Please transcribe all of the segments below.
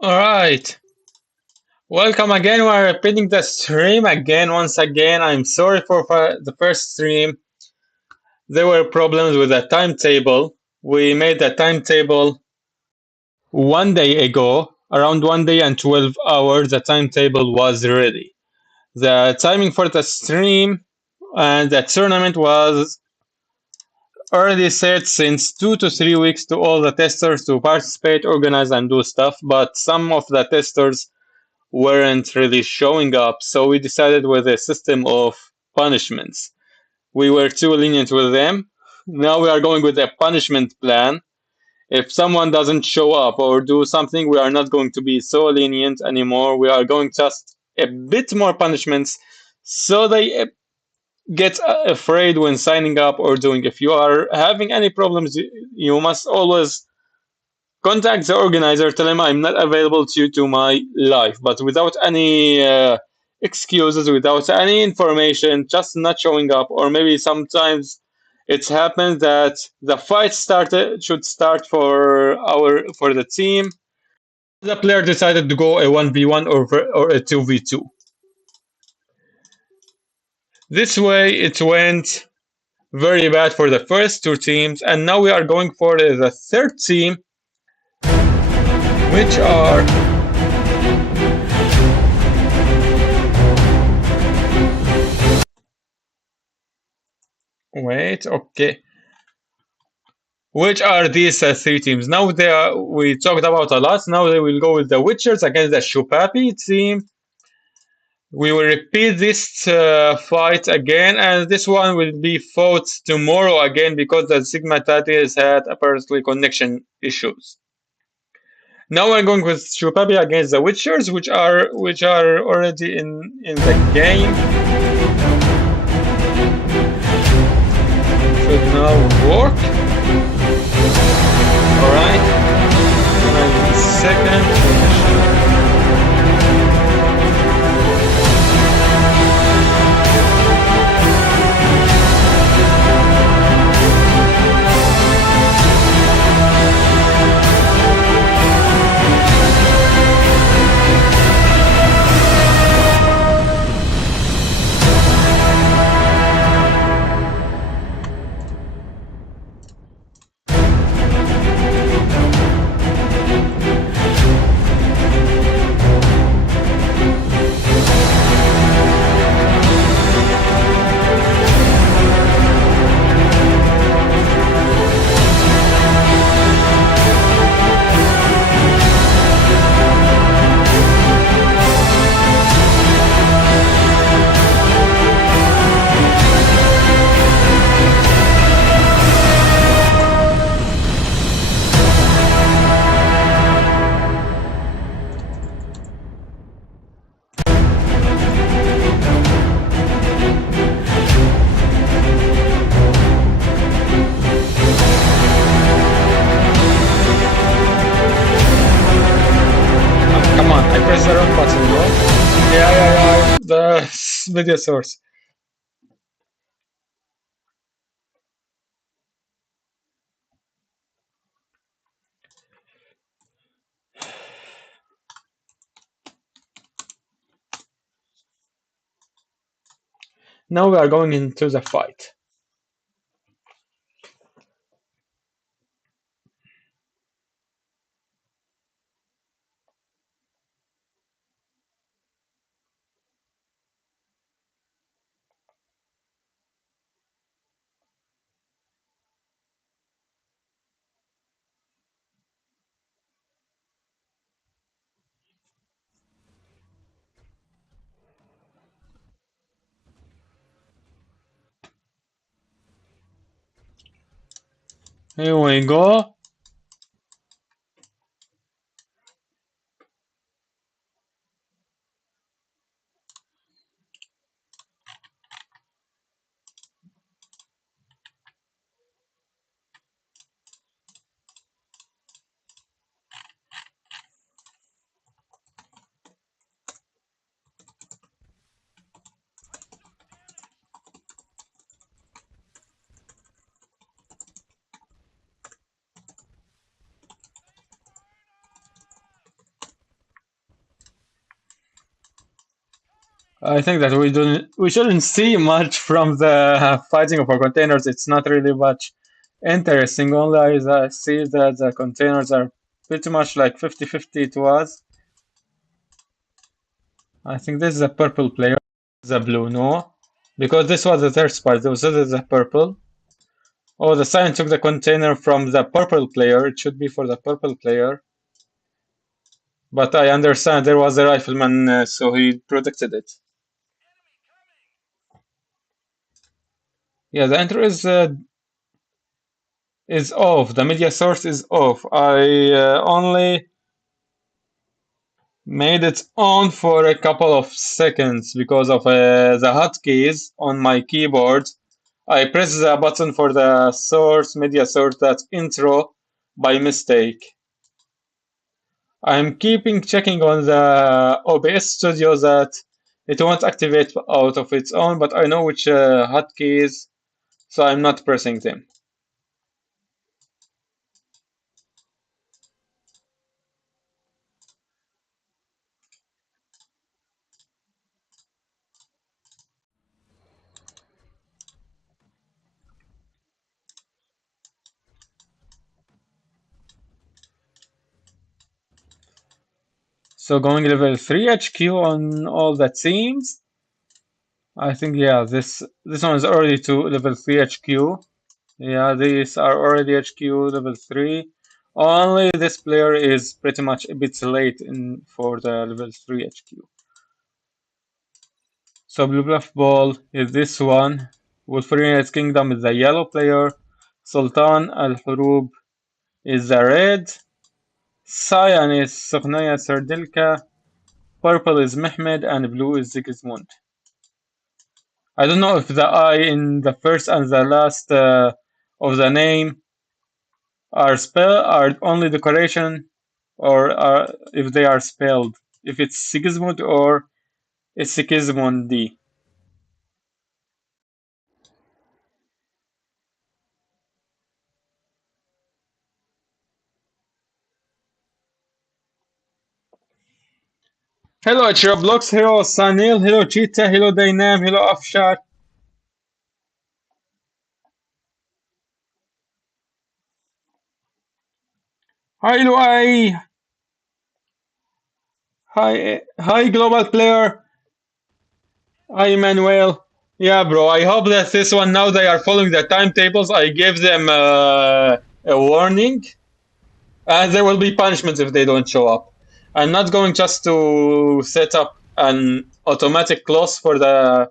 Alright, welcome again. We're repeating the stream again. Once again, I'm sorry for the first stream. There were problems with the timetable. We made the timetable 1 day ago, around 1 day and 12 hours. The timetable was ready. The timing for the stream and the tournament was already set since 2 to 3 weeks to all the testers to participate, organize, and do stuff. But some of the testers weren't really showing up, so we decided with a system of punishments. We were too lenient with them. Now we are going with a punishment plan. If someone doesn't show up or do something, we are not going to be so lenient anymore. We are going just a bit more punishments so they get afraid when signing up or doing. If you are having any problems, you must always contact the organizer, tell him I'm not available due to my life, but without any excuses, without any information, just not showing up. Or maybe sometimes it happens that the fight started should start for the team. The player decided to go a 1v1 or a 2v2. This way it went very bad for the first two teams, and now we are going for the third team, which are wait, okay. Which are these three teams? Now we talked about a lot. Now they will go with the Witchers against the Shupapi team. We will repeat this fight again, and this one will be fought tomorrow again because the Sigma Tati has had apparently connection issues. Now we're going with Shupapi against the Witchers, which are already in the game. Should now work. Alright. And second. Come on, I pressed the wrong button, bro. Yeah. The video source. Now we are going into the fight. Here we go. I think that we shouldn't see much from the fighting of our containers. It's not really much interesting. Only I see that the containers are pretty much like 50-50 to us. I think this is a purple player. The blue, no. Because this was the third spot. This is the purple. Oh, the sign took the container from the purple player. It should be for the purple player. But I understand there was a rifleman, so he protected it. Yeah, the intro is off. The media source is off. I only made it on for a couple of seconds because of the hotkeys on my keyboard. I pressed the button for the source, media source, that intro by mistake. I'm keeping checking on the OBS Studio that it won't activate out of its own, but I know which hotkeys, so I'm not pressing them. So going level 3 HQ on all the teams. I think, yeah, this one is already to level 3 HQ. Yeah, these are already HQ level 3. Only this player is pretty much a bit late in for the level 3 HQ. So Blue Bluff Ball is this one. Wolferine's Kingdom is the yellow player. Sultan Al Hurub is the red. Cyan is Sukhnaya Sardilka. Purple is Mehmed and blue is Sigismund. I don't know if the I in the first and the last of the name are only decoration or if they are spelled. If it's Sigismund or it's Sigismundi. Hello Roblox, hello Sanil, hello Cheetah, hello Dynam, hello Afshar. Hi Luai, hi Global Player, hi Manuel. Yeah, bro. I hope that this one now they are following the timetables. I gave them a warning, and there will be punishments if they don't show up. I'm not going just to set up an automatic clause for the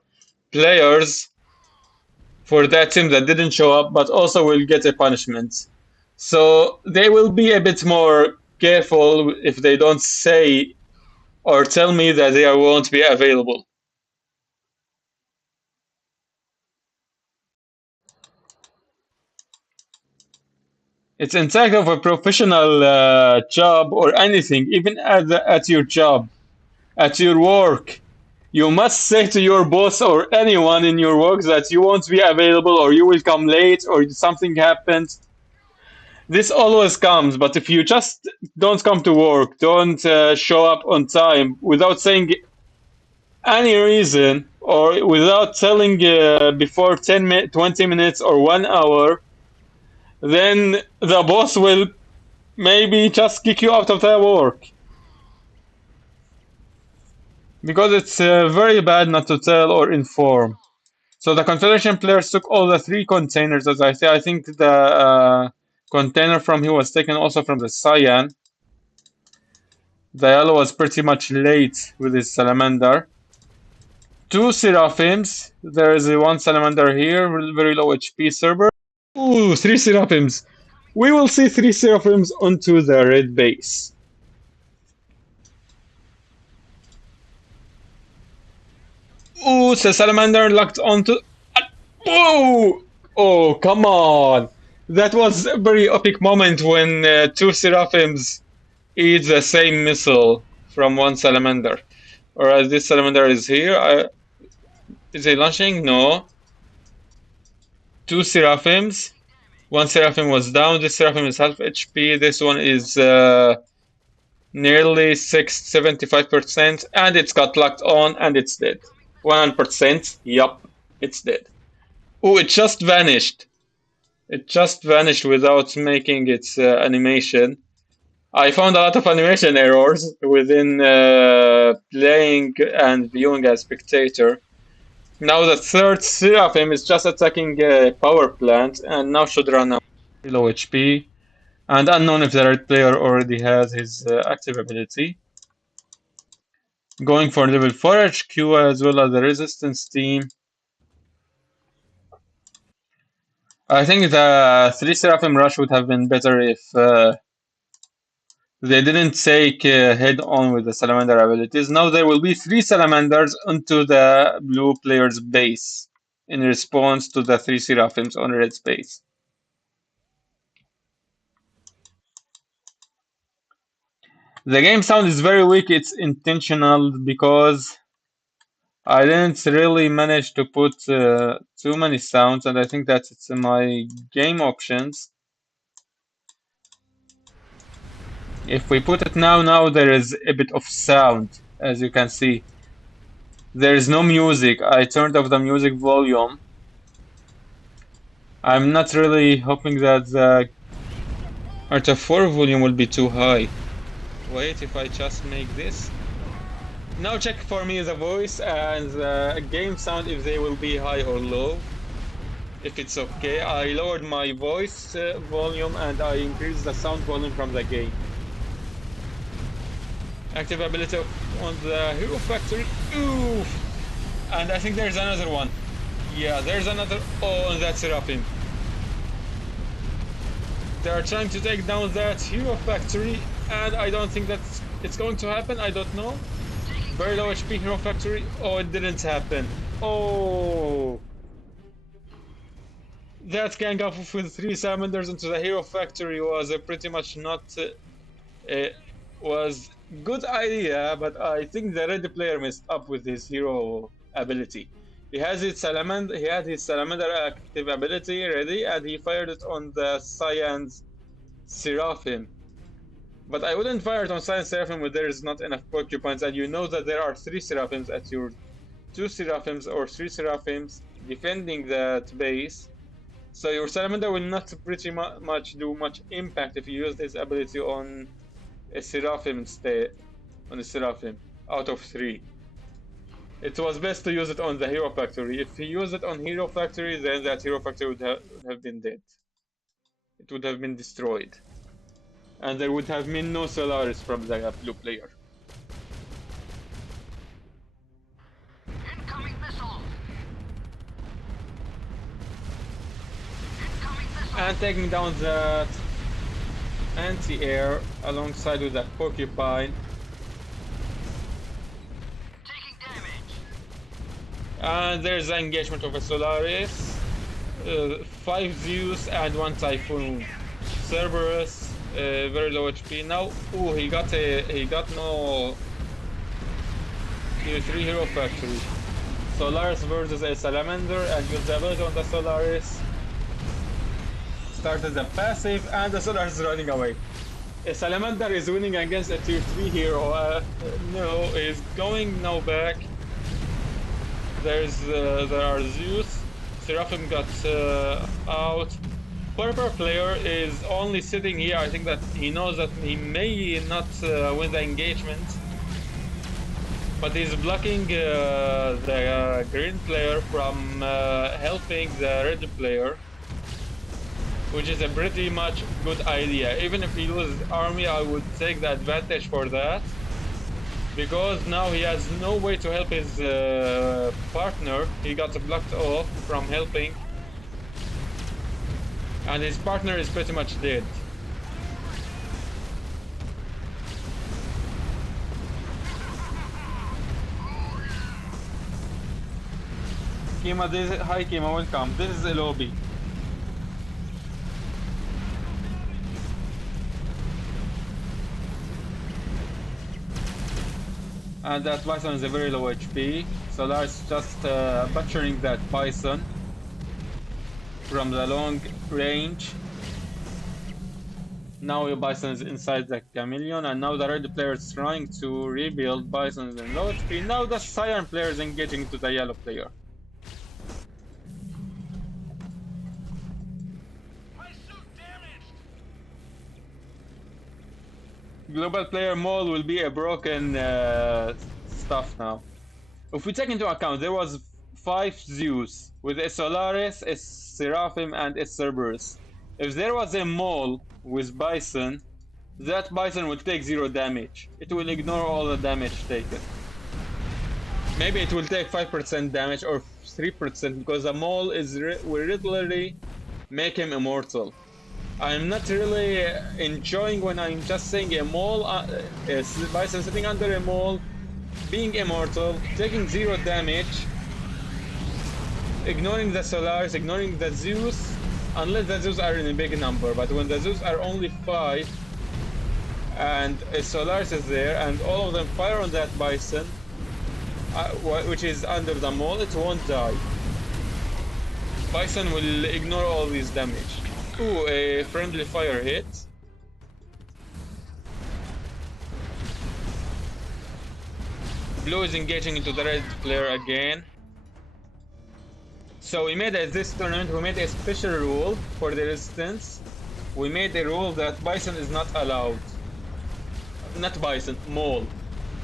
players for that team that didn't show up, but also will get a punishment. So they will be a bit more careful if they don't say or tell me that they won't be available. It's inside of a professional job or anything, even at your job, at your work. You must say to your boss or anyone in your work that you won't be available or you will come late or something happens. This always comes, but if you just don't come to work, don't show up on time without saying any reason or without telling before 20 minutes or 1 hour, then the boss will maybe just kick you out of the work. Because it's very bad not to tell or inform. So the Confederation players took all the three containers, as I say. I think the container from here was taken also from the Cyan. The yellow was pretty much late with his salamander. Two Seraphims. There is one salamander here, very low HP Cerber. Ooh, three Seraphims. We will see three Seraphims onto the red base. Ooh, the salamander locked onto. Whoa! Oh, come on! That was a very epic moment when two Seraphims eat the same missile from one salamander. Whereas this salamander is here. Is he launching? No. Two Seraphims. One Seraphim was down. This Seraphim is half HP. This one is nearly 75%, and it's got locked on, and it's dead. 100%. Yup, it's dead. Oh, it just vanished. It just vanished without making its animation. I found a lot of animation errors within playing and viewing as spectator. Now the third Seraphim is just attacking a power plant and now should run out low HP. And unknown if the red player already has his active ability. Going for level 4 HQ as well as the resistance team. I think the 3 Seraphim rush would have been better if they didn't take head on with the Salamander abilities. Now there will be 3 Salamanders onto the blue player's base in response to the 3 Seraphims on red's base. The game sound is very weak. It's intentional because I didn't really manage to put too many sounds, and I think that it's in my game options. If we put it now there is a bit of sound, as you can see. There is no music. I turned off the music volume. I'm not really hoping that the RT4 volume will be too high. Wait, if I just make this. Now check for me the voice and the game sound if they will be high or low. If it's okay, I lowered my voice volume and I increased the sound volume from the game. Active ability on the Hero Factory. Oof! And I think there's another one. Yeah, there's another. Oh, and that's Seraphim. They are trying to take down that Hero Factory, and I don't think that it's going to happen. I don't know. Very low HP Hero Factory. Oh, it didn't happen. Oh. That gang up with 3 Salamanders into the Hero Factory was pretty much not was good idea, but I think the red player messed up with his hero ability. He had his Salamander active ability ready, and he fired it on the Cyan's Seraphim. But I wouldn't fire it on Cyan's Seraphim when there is not enough porcupines, and you know that there are 3 Seraphims at your 2 Seraphims or 3 Seraphims defending that base. So your Salamander will not pretty much do much impact if you use this ability on a Seraphim instead, on a Seraphim out of 3. It was best to use it on the Hero Factory. If he used it on Hero Factory, then that Hero Factory would have been dead. It would have been destroyed. And there would have been no Solaris from the blue player. Incoming missile. And taking down that anti-air alongside with that porcupine. Taking damage. And there's the engagement of a Solaris, 5 Zeus and 1 Typhoon. Cerberus, very low HP now. Oh, he got no tier 3 Hero Factory. Solaris versus a Salamander, and with the ability on the Solaris. Started the passive, and the Solaris is running away. A Salamander is winning against a tier 3 hero. No, he's going now back. There are Zeus. Seraphim got out. Purple player is only sitting here. I think that he knows that he may not win the engagement, but he's blocking the green player from helping the red player, which is a pretty much good idea. Even if he loses army, I would take the advantage for that, because now he has no way to help his partner. He got blocked off from helping, and his partner is pretty much dead. Kima, hi Kima, welcome. This is a lobby. And that Bison is a very low HP. Solaris just butchering that Bison from the long range. Now Bison is inside the Chameleon, and now the red player is trying to rebuild Bison in low HP. Now the Cyan player is engaging into the yellow player. My suit damaged! Global player Maul will be a broken stuff now. If we take into account, there was 5 Zeus with a Solaris, a Seraphim, and a Cerberus. If there was a Maul with Bison, that Bison will take 0 damage. It will ignore all the damage taken. Maybe it will take 5% damage or 3% because the Maul will regularly make him immortal. I'm not really enjoying when I'm just saying a Maul, Bison sitting under a Maul, being immortal, taking 0 damage, ignoring the Solaris, ignoring the Zeus, unless the Zeus are in a big number. But when the Zeus are only 5 and a Solaris is there and all of them fire on that Bison, which is under the Maul, it won't die. Bison will ignore all these damage. Ooh, a friendly fire hit. Blue is engaging into the red player again. So we made this tournament, we made a special rule for the resistance. We made a rule that Bison is not allowed. Not Bison, Maul.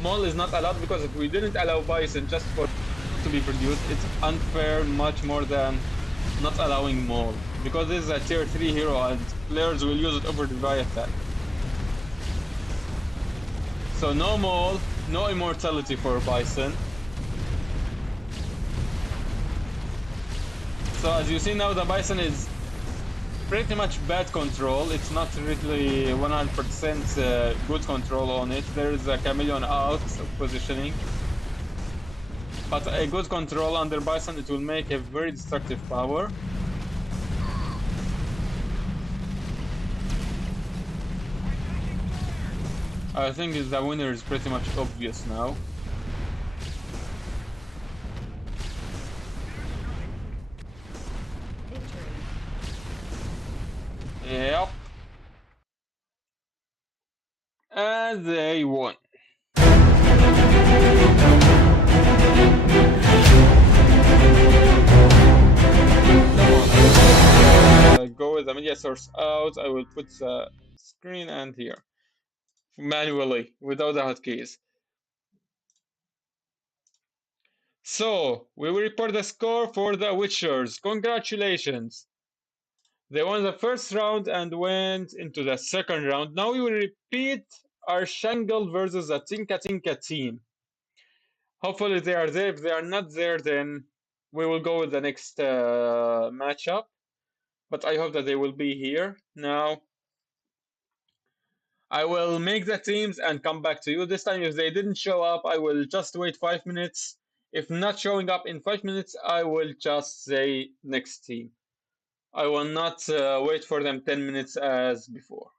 Maul is not allowed because if we didn't allow Bison just for to be produced, it's unfair much more than not allowing Maul. Because this is a tier 3 hero and players will use it over the dry attack. So no Maul, no immortality for Bison. So as you see now, the Bison is pretty much bad control. It's not really 100% good control on it. There is a Chameleon out of positioning. But a good control under Bison, it will make a very destructive power. I think the winner is pretty much obvious now. Yep. And they won. Go with the media source out. I will put the screen and here. Manually, without the hotkeys. So, we will report the score for the Witchers. Congratulations! They won the first round and went into the second round. Now we will repeat our Shangle versus the Tinka Tinka team. Hopefully they are there. If they are not there, then we will go with the next matchup. But I hope that they will be here. Now, I will make the teams and come back to you. This time, if they didn't show up, I will just wait 5 minutes. If not showing up in 5 minutes, I will just say next team. I will not wait for them 10 minutes as before.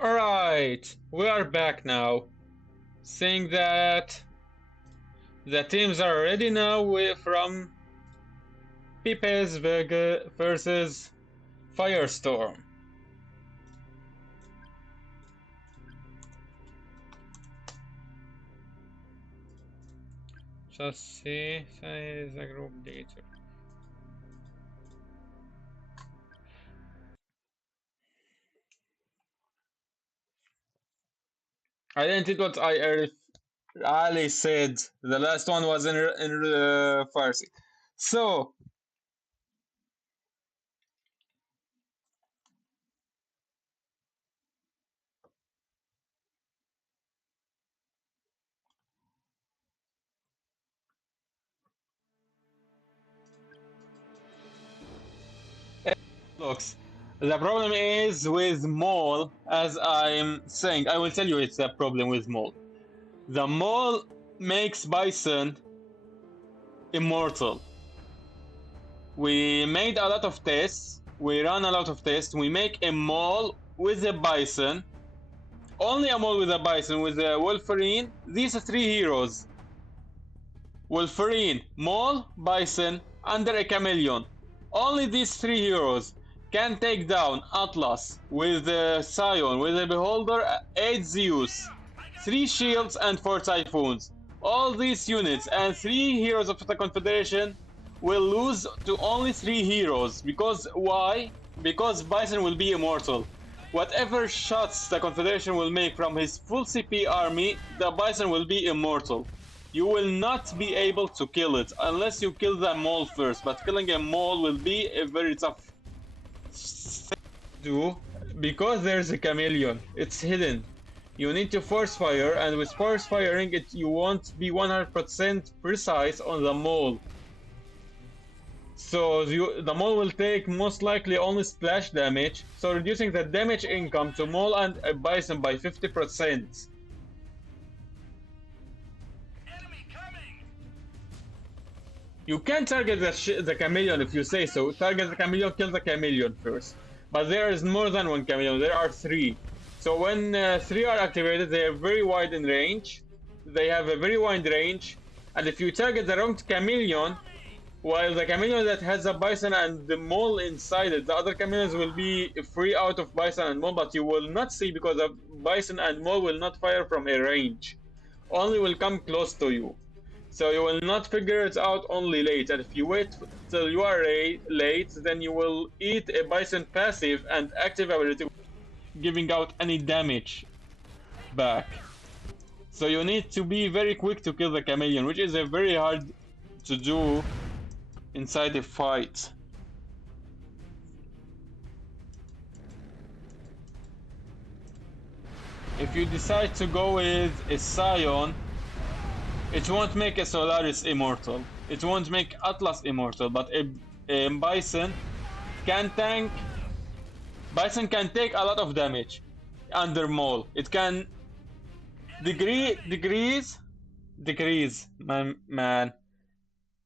Alright, we are back now. Seeing that the teams are ready now from Pipes versus Firestorm. Just see the group leader. I didn't read what Ali said. The last one was in Farsi. So, looks. The problem is with Mole, as I'm saying. I will tell you it's a problem with Mole. The Mole makes Bison immortal. We made a lot of tests. We ran a lot of tests. We make a Mole with a Bison. Only a Mole with a Bison, with a Wolverine. These are three heroes. Wolverine, Mole, Bison, under a Chameleon. Only these three heroes can take down Atlas with the Scion, with the Beholder, 8 Zeus, 3 Shields and 4 Typhoons. All these units and 3 heroes of the Confederation will lose to only 3 heroes. Because why? Because Bison will be immortal. Whatever shots the Confederation will make from his full CP army, the Bison will be immortal. You will not be able to kill it unless you kill the mole first, but killing a mole will be a very tough thing to do because there's a chameleon. It's hidden. You need to force fire, and with force firing it you won't be 100% precise on the mole. So the mole will take most likely only splash damage, so reducing the damage income to mole and a bison by 50%. You can target the chameleon if you say so. Target the chameleon, kill the chameleon first. But there is more than one chameleon, there are 3. So when 3 are activated, they are very wide in range. They have a very wide range. And if you target the wrong chameleon, while the chameleon that has a bison and the mole inside it, the other chameleons will be free out of bison and mole, but you will not see because the bison and mole will not fire from a range. Only will come close to you. So you will not figure it out only late, and if you wait till you are late, then you will eat a bison passive and active ability giving out any damage back. So you need to be very quick to kill the chameleon, which is a very hard to do inside a fight. If you decide to go with a Scion, it won't make a Solaris immortal. It won't make Atlas immortal, but a Bison can tank. Bison can take a lot of damage under Mole. It can decrease. Man,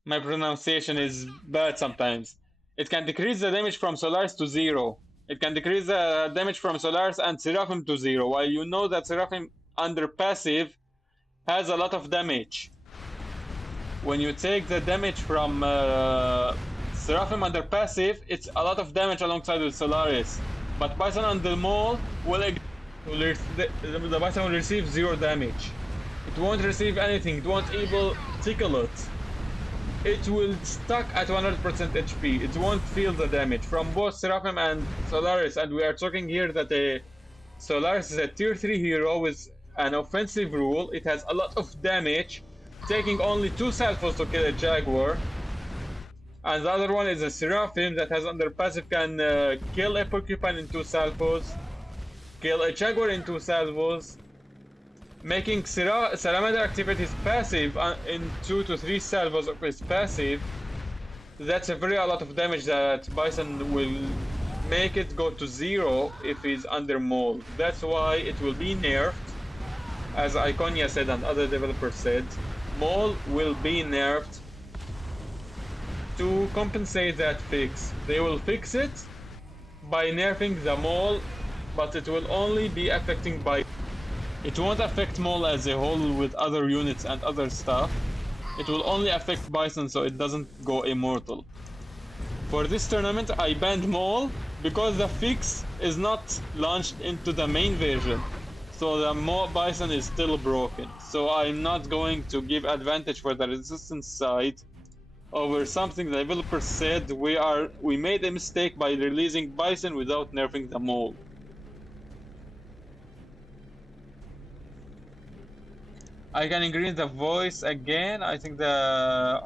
my pronunciation is bad sometimes. It can decrease the damage from Solaris to 0. It can decrease the damage from Solaris and Seraphim to 0. While you know that Seraphim under passive has a lot of damage. When you take the damage from Seraphim under passive, it's a lot of damage alongside with Solaris. But Bison under Mole the Bison will receive 0 damage. It won't receive anything, it won't even tickle it. It will stuck at 100% HP. It won't feel the damage from both Seraphim and Solaris, and we are talking here that Solaris is a tier 3 hero with an offensive rule. It has a lot of damage, taking only 2 salvos to kill a Jaguar. And the other one is a Seraphim that has under passive can kill a Porcupine in 2 salvos, kill a Jaguar in 2 salvos, making Salamander activate his passive in 2 to 3 salvos of his passive. That's a lot of damage that Bison will make it go to 0 if he's under Mole. That's why it will be nerfed. As Iconia said and other developers said, Mole will be nerfed to compensate that fix. They will fix it by nerfing the Mole but it will only be affecting by. It won't affect Mole as a whole with other units and other stuff. It will only affect Bison so it doesn't go immortal. For this tournament I banned Mole because the fix is not launched into the main version. So the Mole Bison is still broken. So I'm not going to give advantage for the resistance side over something the developers said we made a mistake by releasing Bison without nerfing the Mole. I can increase the voice again. I think the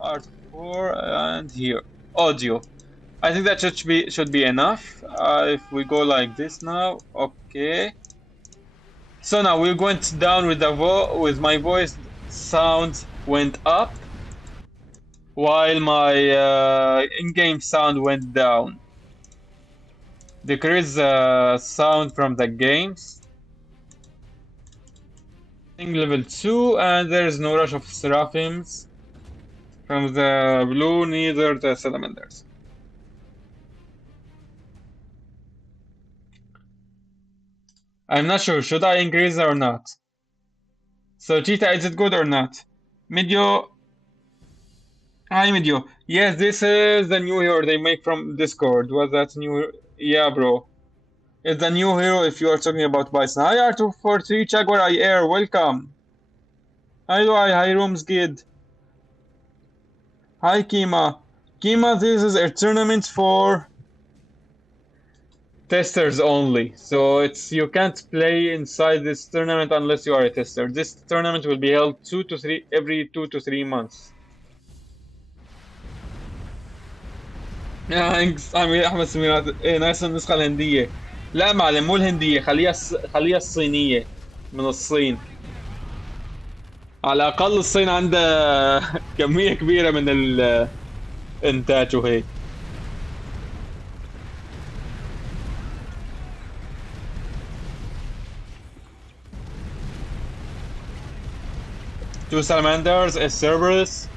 Art4 and here audio. I think that should be enough. If we go like this now, okay. So now we went down with with my voice sound went up, while my in-game sound went down. Decrease sound from the games. Level 2, and there is no rush of seraphims from the blue, neither the salamanders. I'm not sure, should I increase or not? So Cheetah, is it good or not? Medio, hi Medio. Yes, this is the new hero they make from Discord. Was that new? Yeah, bro. It's the new hero if you are talking about Bison. Hi R243 Jaguar I Air, welcome. Hi Rooms Gid. Hi Kima. Kima, this is a tournament for testers only. So it's you can't play inside this tournament unless you are a tester. This tournament will be held every 2 to 3 months. عمي احمد سميرات ايه ناقص النسخة الهندية. لا معلم مو الهندية، خليها الصينية من الصين. على الأقل الصين عندها كمية كبيرة من الإنتاج وهيك. Two salamanders, a Cerberus.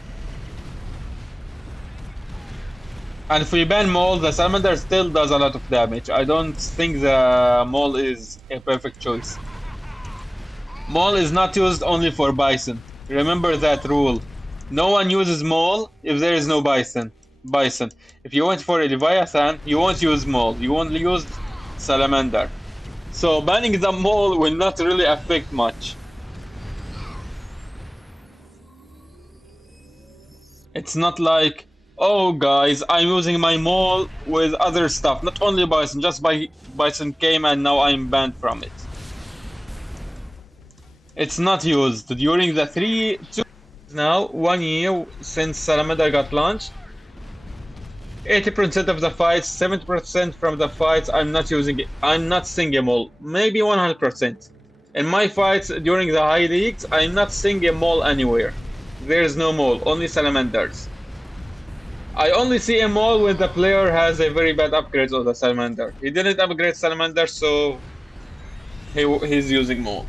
And if we ban Maul, the salamander still does a lot of damage. I don't think the Maul is a perfect choice. Maul is not used only for Bison. Remember that rule. No one uses Maul if there is no Bison. If you went for a Leviathan, you won't use Maul. You only use Salamander. So banning the Maul will not really affect much. It's not like, oh guys, I'm using my Maul with other stuff. Not only Bison, just Bison came and now I'm banned from it. It's not used during the 2 now, 1 year since Salamander got launched. 80% of the fights, 70% from the fights, I'm not using it. I'm not seeing a Maul. Maybe 100%. In my fights during the high leagues, I'm not seeing a Maul anywhere. There is no Maul, only Salamanders. I only see a Maul when the player has a very bad upgrade of the Salamander. He didn't upgrade Salamander, so he's using Maul.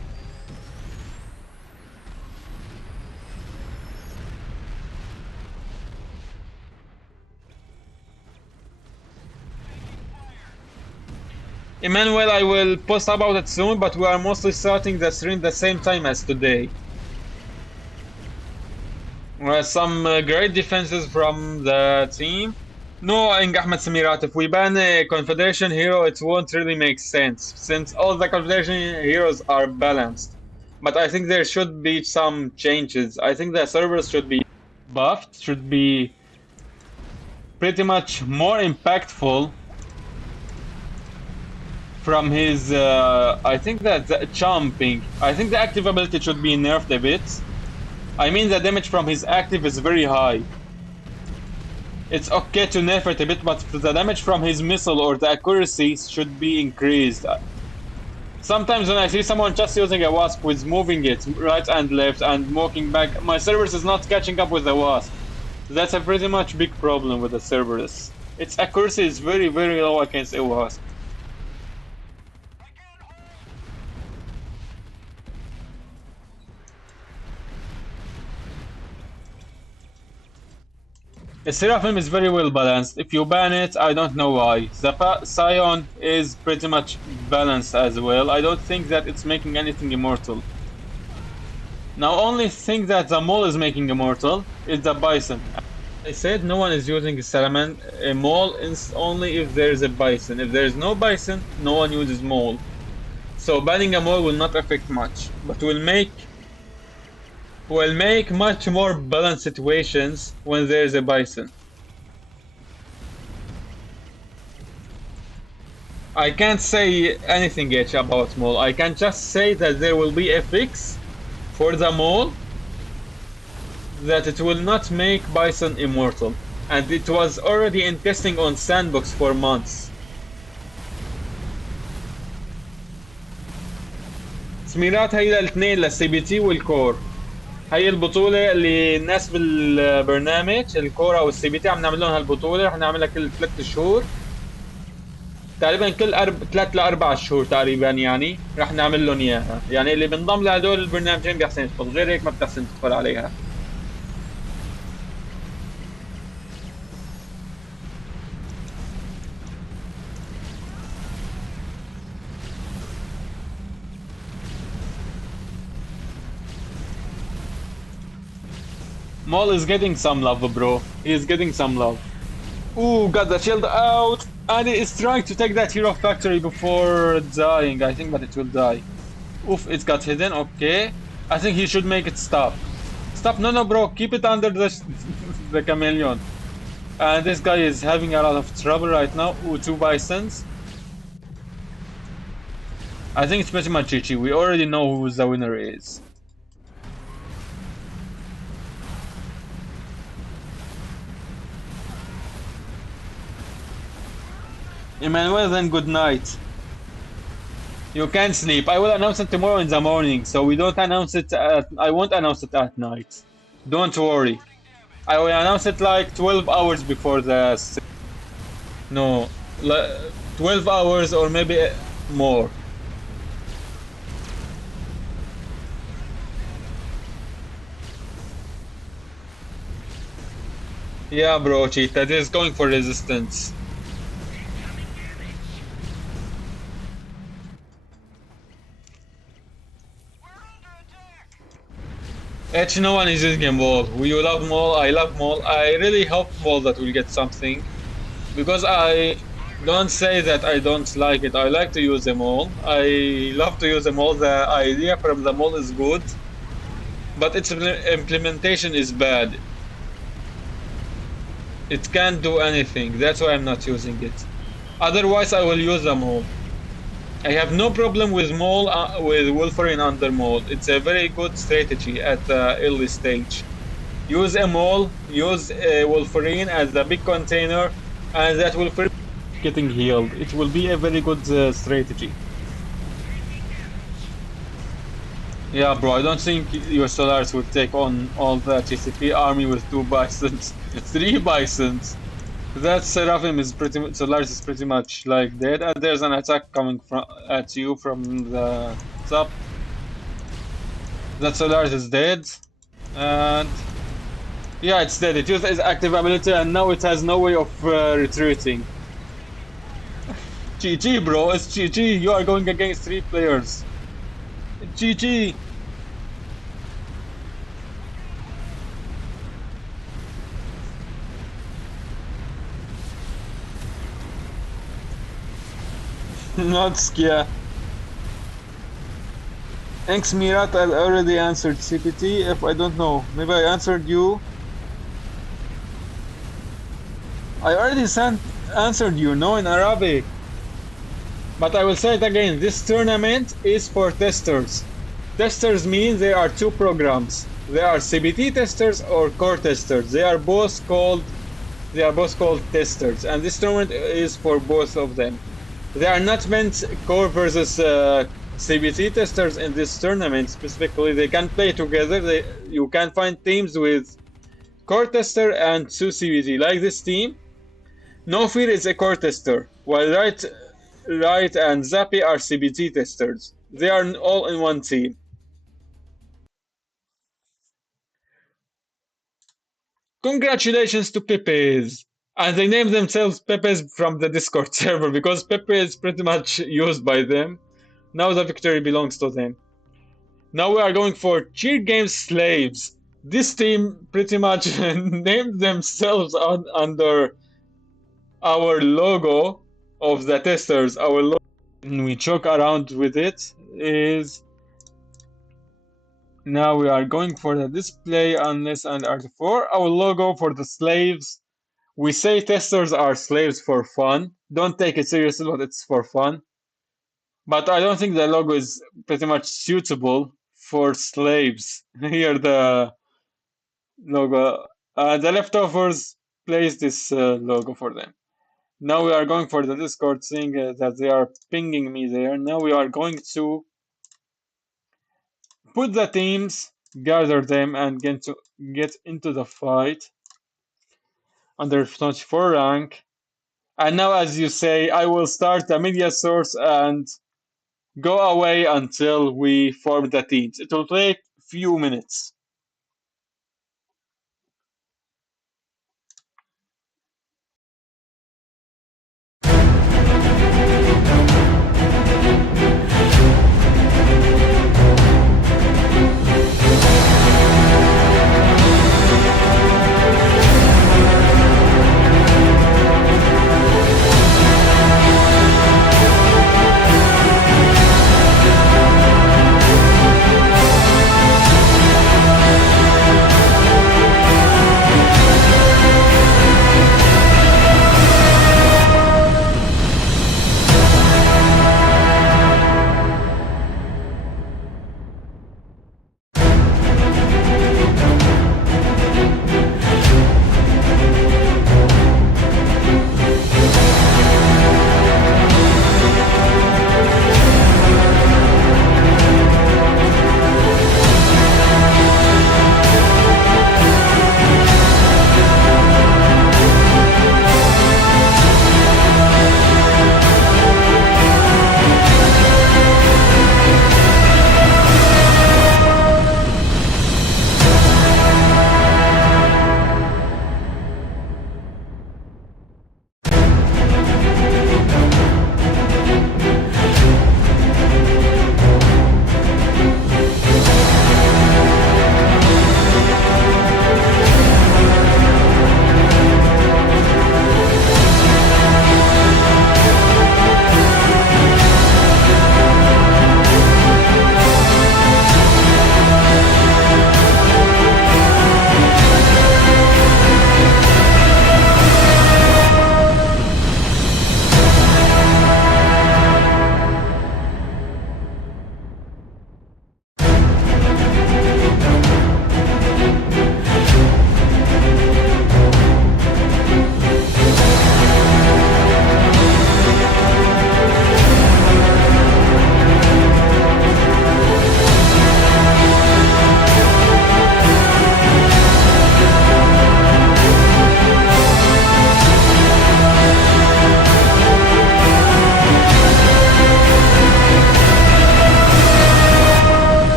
Emmanuel, I will post about it soon, but we are mostly starting the stream the same time as today. Some great defenses from the team. No, Ahmed Samirat, if we ban a Confederation hero, it won't really make sense, since all the Confederation heroes are balanced. But I think there should be some changes. I think the servers should be buffed, should be pretty much more impactful from his, I think that the chomping. I think the active ability should be nerfed a bit. I mean the damage from his active is very high. It's okay to nerf it a bit, but the damage from his missile or the accuracy should be increased. Sometimes when I see someone just using a Wasp with moving it right and left and walking back, my Cerberus is not catching up with the Wasp. That's a pretty much big problem with the Cerberus. Its accuracy is very, very low against a Wasp. Seraphim is very well balanced. If you ban it, I don't know why. Sion is pretty much balanced as well. I don't think that it's making anything immortal. Now, only thing that the mole is making immortal is the bison. I said no one is using a mole only if there is a bison. If there is no bison, no one uses mole. So banning a mole will not affect much, but will make much more balanced situations when there is a bison. I can't say anything yet about mole. I can just say that there will be a fix for the mole that it will not make bison immortal, and it was already in testing on sandbox for months. سميرات هي الاثنين للسي بي تي والكور. هي البطولة اللي الناس بالبرنامج الكور او السي بي تي عم نعمل لهم هالبطولة، رح نعملها كل 3 شهور تقريبا، كل 3 ل4 شهور تقريبا، يعني رح نعمل لهم اياها. يعني اللي بنضم لهدول البرنامجين بيحسن يدخل، غير هيك ما بتحسن تدخل عليها. Maul is getting some love, bro. He is getting some love. Ooh, got the shield out, and he is trying to take that hero factory before dying, I think, but it will die. Oof, it's got hidden, okay. I think he should make it stop. Stop, no, no, bro, keep it under the chameleon. And this guy is having a lot of trouble right now. Ooh, 2 bisons. I think it's pretty much GG. We already know who the winner is. Emmanuel, then good night. You can sleep. I will announce it tomorrow in the morning, so we don't announce it I won't announce it at night. Don't worry. I will announce it like 12 hours before the no, 12 hours or maybe more. Yeah, bro, Cheetah, this is going for resistance. Actually, no one is using Mole. We love Mole, I love Mole. I really hope Mole that will get something. Because I don't say that I don't like it. I like to use them all. I love to use them all. The idea from the mall is good, but its implementation is bad. It can't do anything. That's why I'm not using it. Otherwise, I will use them all. I have no problem with with Wolverine under Maul. It's a very good strategy at the early stage. Use a Maul, use a Wolverine as the big container, and that Wolverine getting healed. It will be a very good strategy. Yeah, bro, I don't think your Solaris will take on all the TCP army with 2 bisons, 3 bisons. That Seraphim is Solaris is pretty much like dead, and there's an attack coming at you from the top. That Solaris is dead, and yeah, it's dead. It used its active ability, and now it has no way of retreating. GG, bro, it's GG. You are going against 3 players. GG. Not Skia. Thanks, Mirat. I already answered CPT. If I don't know, maybe I answered you. I already answered you, no, in Arabic. But I will say it again. This tournament is for testers. Testers mean there are 2 programs. There are CBT testers or core testers. They are both called testers, and this tournament is for both of them. They are not meant core versus CBT testers in this tournament specifically. They can play together. You can find teams with core tester and 2 CBT, like this team. No Fear is a core tester, while Right and Zappy are CBT testers. They are all in one team. Congratulations to Pepes! And they named themselves Pepes from the Discord server because Pepe is pretty much used by them. Now the victory belongs to them. Now we are going for Cheer Games Slaves. This team pretty much named themselves under our logo of the testers. Our logo, and we choke around with it, is now we are going for the display unless and art4. Our logo for the slaves. We say testers are slaves for fun. Don't take it seriously, but it's for fun. But I don't think the logo is pretty much suitable for slaves. Here the logo. The leftovers place this logo for them. Now we are going for the Discord thing that they are pinging me there. Now we are going to put the teams, gather them, and get into the fight under 24 rank. And now, as you say, I will start the media source and go away until we form the teams. It will take few minutes.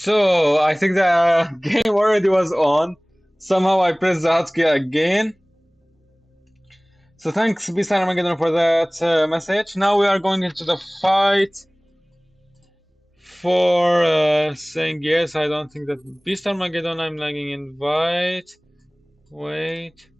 So I think the game already was on. Somehow I pressed the hotkey again. So thanks Beast Armageddon for that message. Now we are going into the fight for saying yes. I don't think that Beast Armageddon I'm lagging invite. Wait.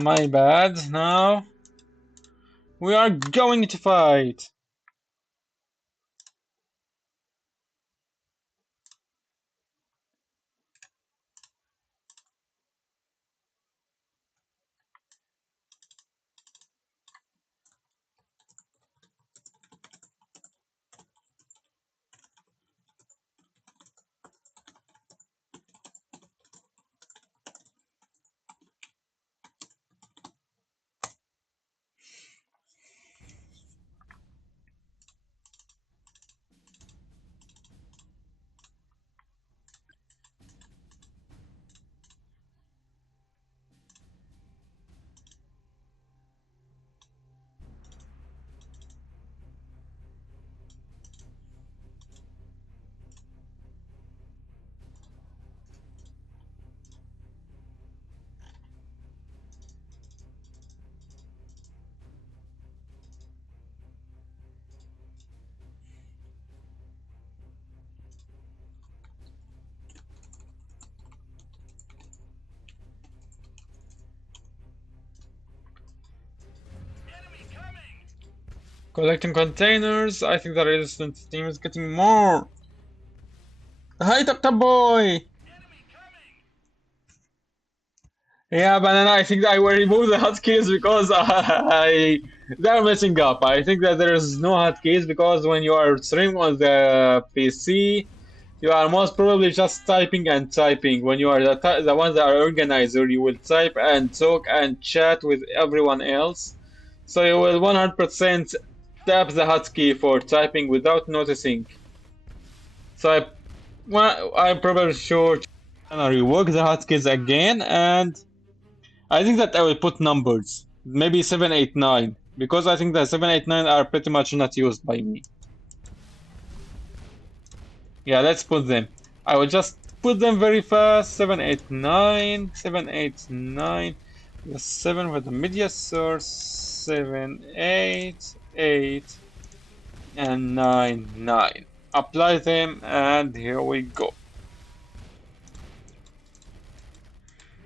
My bad. Now we are going to fight. Enemy coming! Collecting containers. I think the resistance team is getting more. Hi, Doctor Boy. Enemy coming! Yeah, Banana, I think I will remove the hotkeys because they're messing up. I think that there is no hotkeys because when you are streaming on the PC, you are most probably just typing and typing. When you are the ones that are organizer, you will type and talk and chat with everyone else. So you will 100% tap the hotkey for typing without noticing. So I'm probably sure to rework the hotkeys again, and I think that I will put numbers. Maybe 7, 8, 9. Because I think that 7, 8, 9 are pretty much not used by me. Yeah, let's put them. I will just put them very fast. 7, 8, 9. 7, 8, 9. The 7 with the media source. 7, 8, 8, and 9, 9. Apply them, and here we go.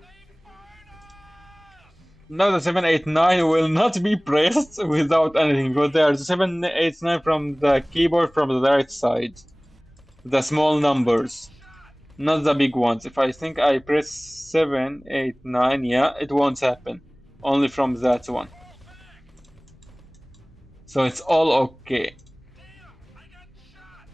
They fired us! Now the 789 will not be pressed without anything, because there are 789 from the keyboard from the right side. The small numbers, not the big ones. If I think I press 789, yeah, it won't happen. Only from that one. Fall back! So it's all okay. Damn! I got shot!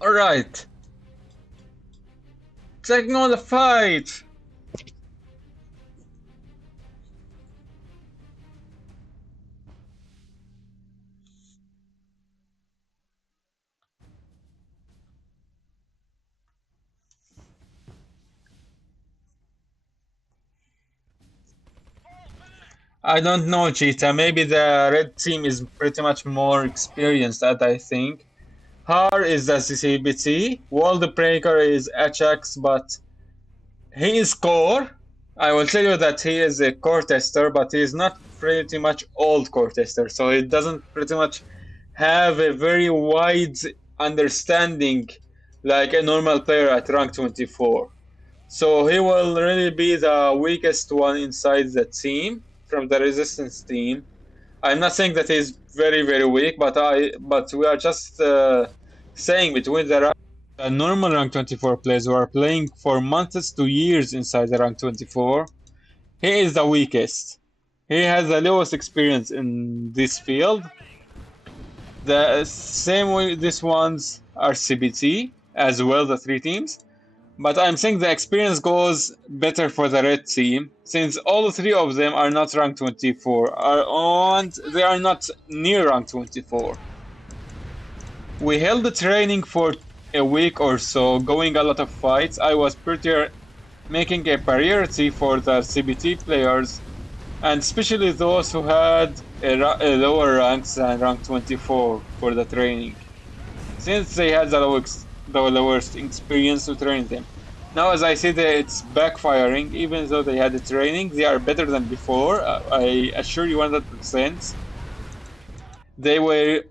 Alright. Taking on the fight! Fall back! I don't know, Cheetah. Maybe the red team is pretty much more experienced at I think. Har is the CCBT, World Breaker is Ajax, but he is core. I will tell you that he is a core tester, but he is not pretty much old core tester, so he doesn't pretty much have a very wide understanding like a normal player at rank 24. So he will really be the weakest one inside the team from the resistance team. I'm not saying that he's very weak, but we are just saying between the normal rank 24 players who are playing for months to years inside the rank 24, he is the weakest. He has the lowest experience in this field. The same way this ones are CBT as well, the three teams. But I'm saying the experience goes better for the red team since all three of them are not rank 24 and they are not near rank 24. We held the training for a week or so, going a lot of fights. I was pretty making a priority for the CBT players and especially those who had a lower ranks than rank 24 for the training, since they had the lowest experience to train them. Now, as I said, it's backfiring. Even though they had the training, they are better than before. I assure you 100%. They were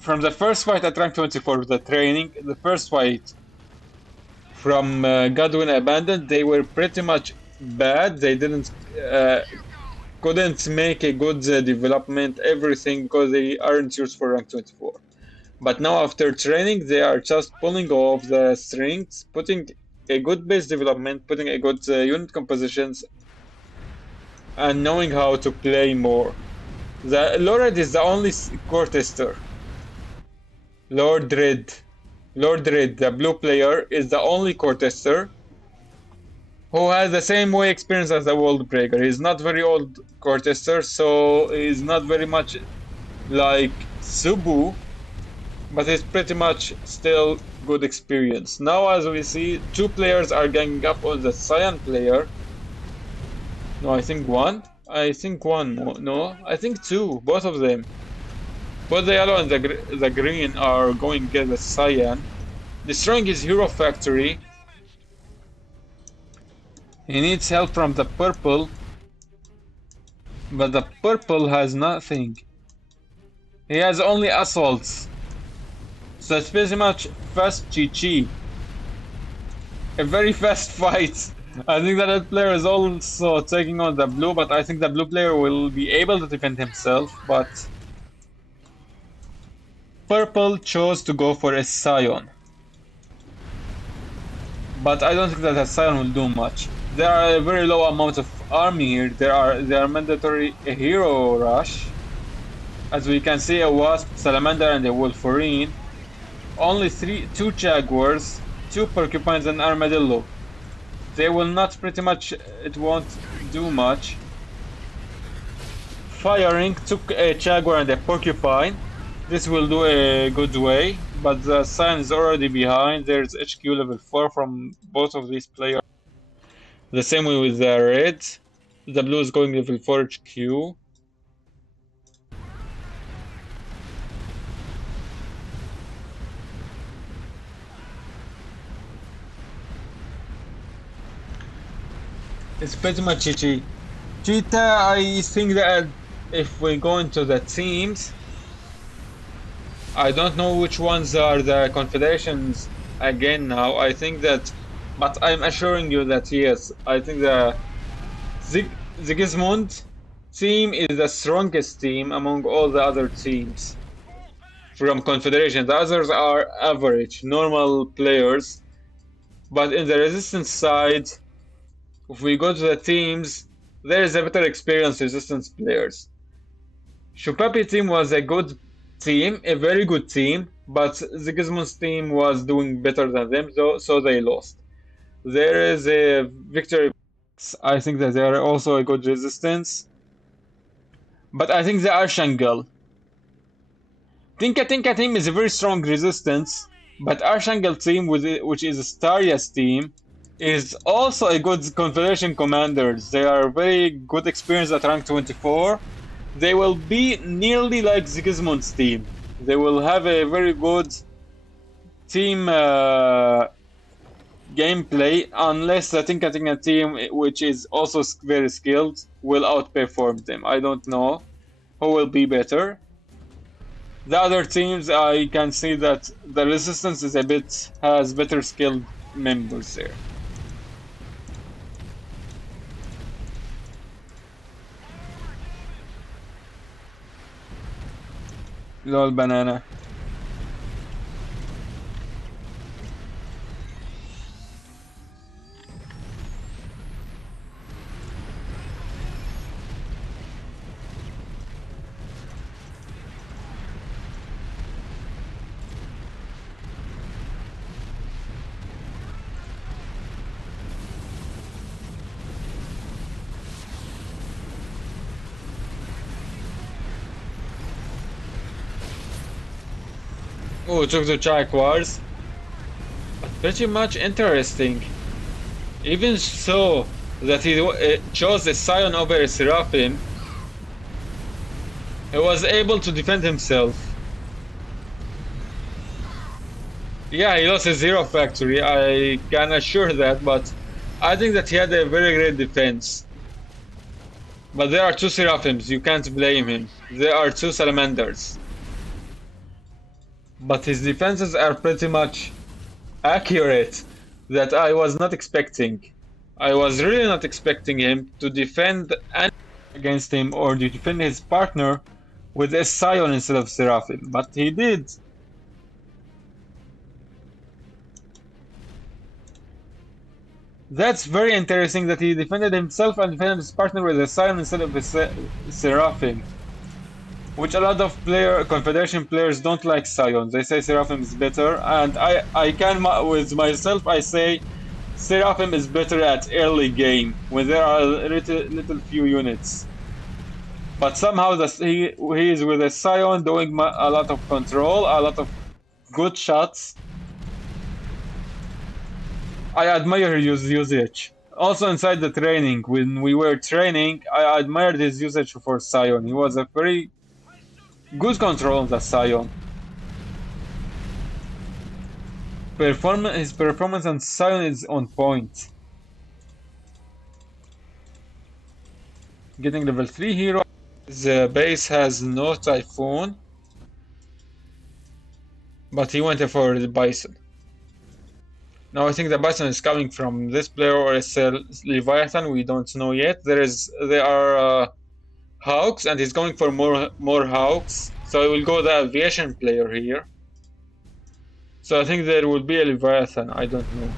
from the first fight at rank 24, the training, the first fight from Godwin Abandoned, they were pretty much bad. They didn't couldn't make a good development, everything because they aren't used for rank 24. But now after training, they are just pulling off the strings, putting a good base development, putting a good unit compositions, and knowing how to play more. The Lord is the only core tester. Lord Red. Lord Red, the blue player, is the only core tester who has the same way experience as the World Breaker. He's not very old core tester, so he's not very much like Subu, but it's pretty much still good experience. Now, as we see, two players are ganging up on the Cyan player. No, I think one. I think one. No, I think two. Both of them. Both the yellow and the green are going to get the Cyan. Destroying his hero factory. He needs help from the purple. But the purple has nothing. He has only assaults. So it's pretty much fast Chi-Chi. A very fast fight. I think that that player is also taking on the blue, but I think the blue player will be able to defend himself, but purple chose to go for a Scion. But I don't think that a Scion will do much. There are a very low amount of army here. There are mandatory a hero rush. As we can see, a Wasp, Salamander, and a Wolverine. Only two Jaguars, two Porcupines, and Armadillo. They will not pretty much, it won't do much. Firing took a Jaguar and a Porcupine. This will do a good way, but the Cyan is already behind. There's HQ level 4 from both of these players. The same way with the red. The blue is going level 4 HQ. It's pretty much GG. Cheetah, I think that if we go into the teams, I don't know which ones are the confederations again now. I think that, but I'm assuring you that yes, I think the Sigismund team is the strongest team among all the other teams from confederation. The others are average, normal players. But in the resistance side, if we go to the teams, there is a better experienced resistance players. Shupapi team was a good team, a very good team, but Sigismund's team was doing better than them, so they lost. There is a victory. I think that they are also a good resistance, but I think the Archangel. Tinka Tinka team is a very strong resistance, but Archangel team, which is Staria's team, is also a good Confederation commanders. They are very good experience at rank 24. They will be nearly like Sigismund's team. They will have a very good team gameplay, unless the Tinka Tinka team, which is also very skilled, will outperform them. I don't know who will be better. The other teams, I can see that the resistance is has better skilled members there. Lol banana. Oh, took the Jaguars. But pretty much interesting. Even so, that he chose a Scion over a Seraphim, he was able to defend himself. Yeah, he lost a Zero Factory, I can assure that, but I think that he had a very great defense. But there are two Seraphims, you can't blame him. There are two Salamanders. But his defenses are pretty much accurate that I was not expecting. I was really not expecting him to defend against him or to defend his partner with a Scion instead of Seraphim, but he did. That's very interesting that he defended himself and defended his partner with a Scion instead of a Seraphim. Which a lot of Confederation players don't like Scions. They say Seraphim is better, and I can with myself I say Seraphim is better at early game when there are little few units. But somehow he is with a Scion doing a lot of control, a lot of good shots. I admire his usage. Also inside the training, when we were training, I admired his usage for Scion. He was a very good control on the Scion. His performance on Scion is on point. Getting level 3 hero. The base has no Typhoon. But he went for the Bison. Now I think the Bison is coming from this player or a Leviathan, we don't know yet. There are Hawks and he's going for more Hawks. So I will go the Aviation player here. So I think there will be a Leviathan, I don't know.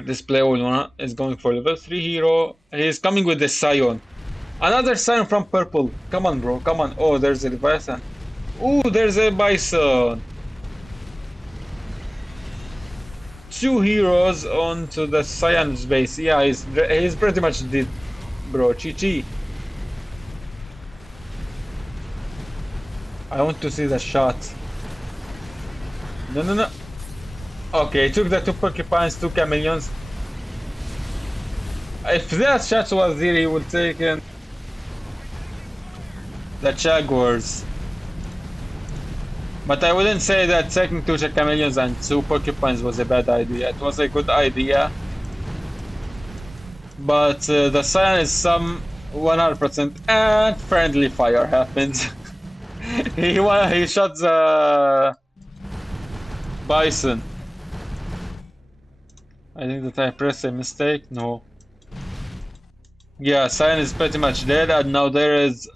This player is going for level 3 hero. He's coming with the Scion. Another Scion from purple. Come on, bro, come on. Oh, there's a Leviathan. Ooh, there's a Bison. Two heroes onto the Cyan's base. Yeah, he's pretty much dead, bro. GG. I want to see the shot. No, no, no. Okay, took the two porcupines, two chameleons. If that shot was there, he would take in the Jaguars. But I wouldn't say that taking two chameleons and two porcupines was a bad idea. It was a good idea. But the Cyan is some 100% and friendly fire happened. he shot the Bison. I think that I pressed a mistake. No. Yeah, Cyan is pretty much dead, and now there is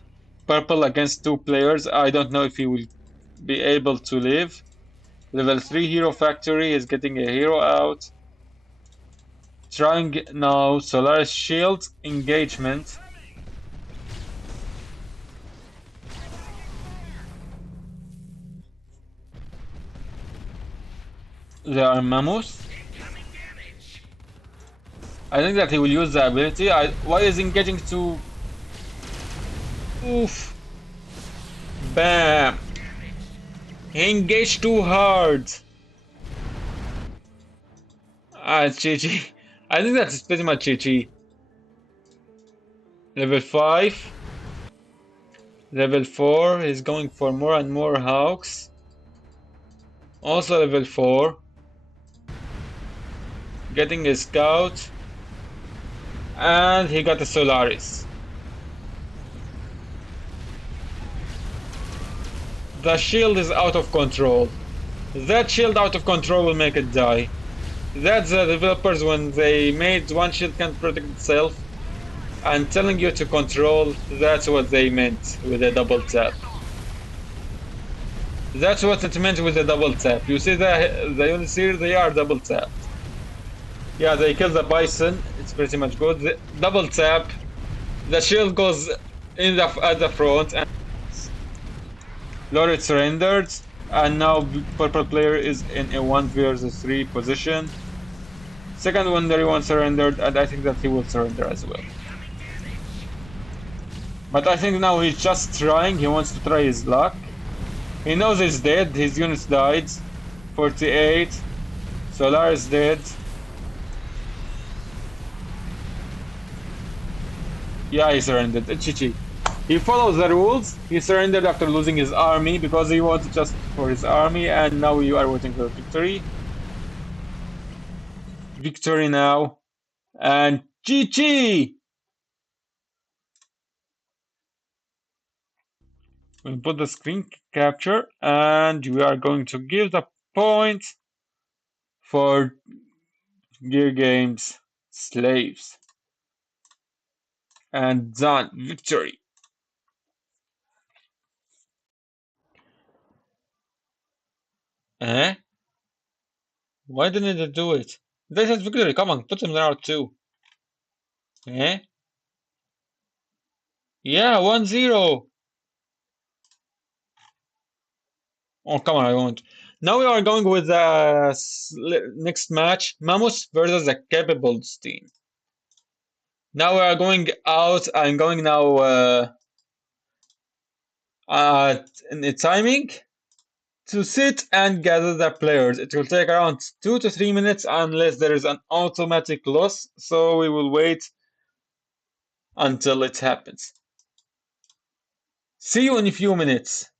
purple against two players. I don't know if he will be able to live. Level 3 hero factory is getting a hero out. Trying now Solaris shield engagement. There are mammoths. I think that he will use the ability. Why is he engaging to... Oof. Bam. He engaged too hard. It's GG. I think that's pretty much GG. Level 5. Level 4 is going for more and more Hawks. Also level 4. Getting a scout. And he got a Solaris. The shield is out of control. That shield out of control will make it die. That's the developers when they made one shield can't protect itself. and telling you to control. That's what they meant with a double tap. That's what it meant with a double tap. You see the units here, they are double tapped. Yeah, they kill the bison. It's pretty much good. Double tap. The shield goes in at the front, and Lord surrendered. And now purple player is in a 1 versus 3 position. Second wonder one surrendered, and I think that he will surrender as well. But I think now he's just trying. He wants to try his luck. He knows he's dead. His units died. 48. Solar is dead. Yeah, he surrendered. Chichi. He follows the rules. He surrendered after losing his army because he wanted just for his army, and now you are waiting for victory. Victory now. And GG! We put the screen capture, and we are going to give the point for Gear Games Slaves. And done. Victory. Eh? Why didn't they do it? They said victory. Come on, put them there too. Eh? Yeah, 1-0. Oh, come on, I won't. Now we are going with the next match, Mammoth versus the Capables team. Now we are going out. I'm going now in the timing to sit and gather the players. It will take around 2 to 3 minutes unless there is an automatic loss, so we will wait until it happens. See you in a few minutes.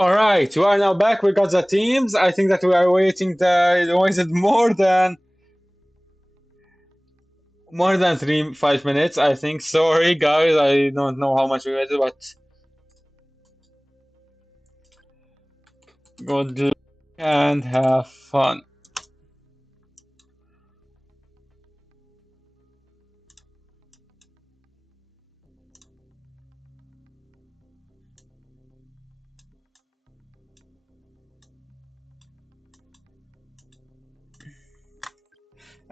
Alright, we are now back. We got the teams. I think that we are waited more than 5 minutes, I think. Sorry guys, I don't know how much we waited, but good luck and have fun.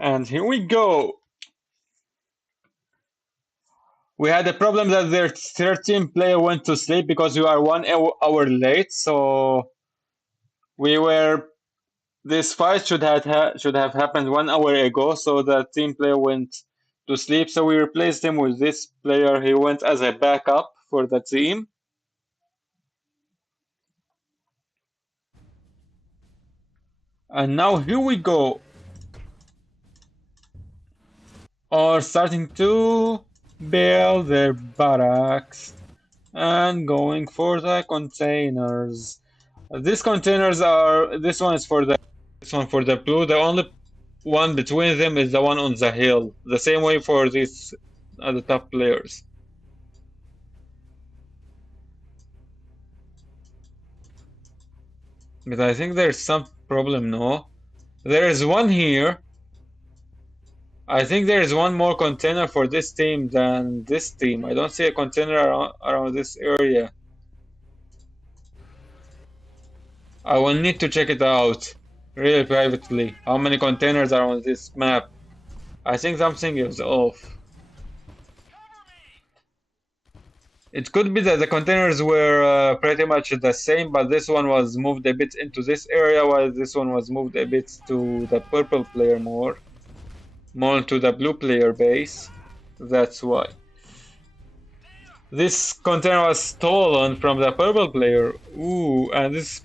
And here we go. We had a problem that their 13 player went to sleep because we are 1 hour late, so we were this fight should have happened 1 hour ago, so the team player went to sleep, so we replaced him with this player. He went as a backup for the team. And now here we go. Are starting to build their barracks and going for the containers. These containers are this one for the blue. The only one between them is the one on the hill. The same way for these the top players. But I think there's some problem, no? There is one here. I think there is one more container for this team than this team. I don't see a container around this area. I will need to check it out really privately. How many containers are on this map? I think something is off. It could be that the containers were pretty much the same, but this one was moved a bit into this area, while this one was moved a bit to the purple player more to the blue player base. That's why. This container was stolen from the purple player. Ooh, and this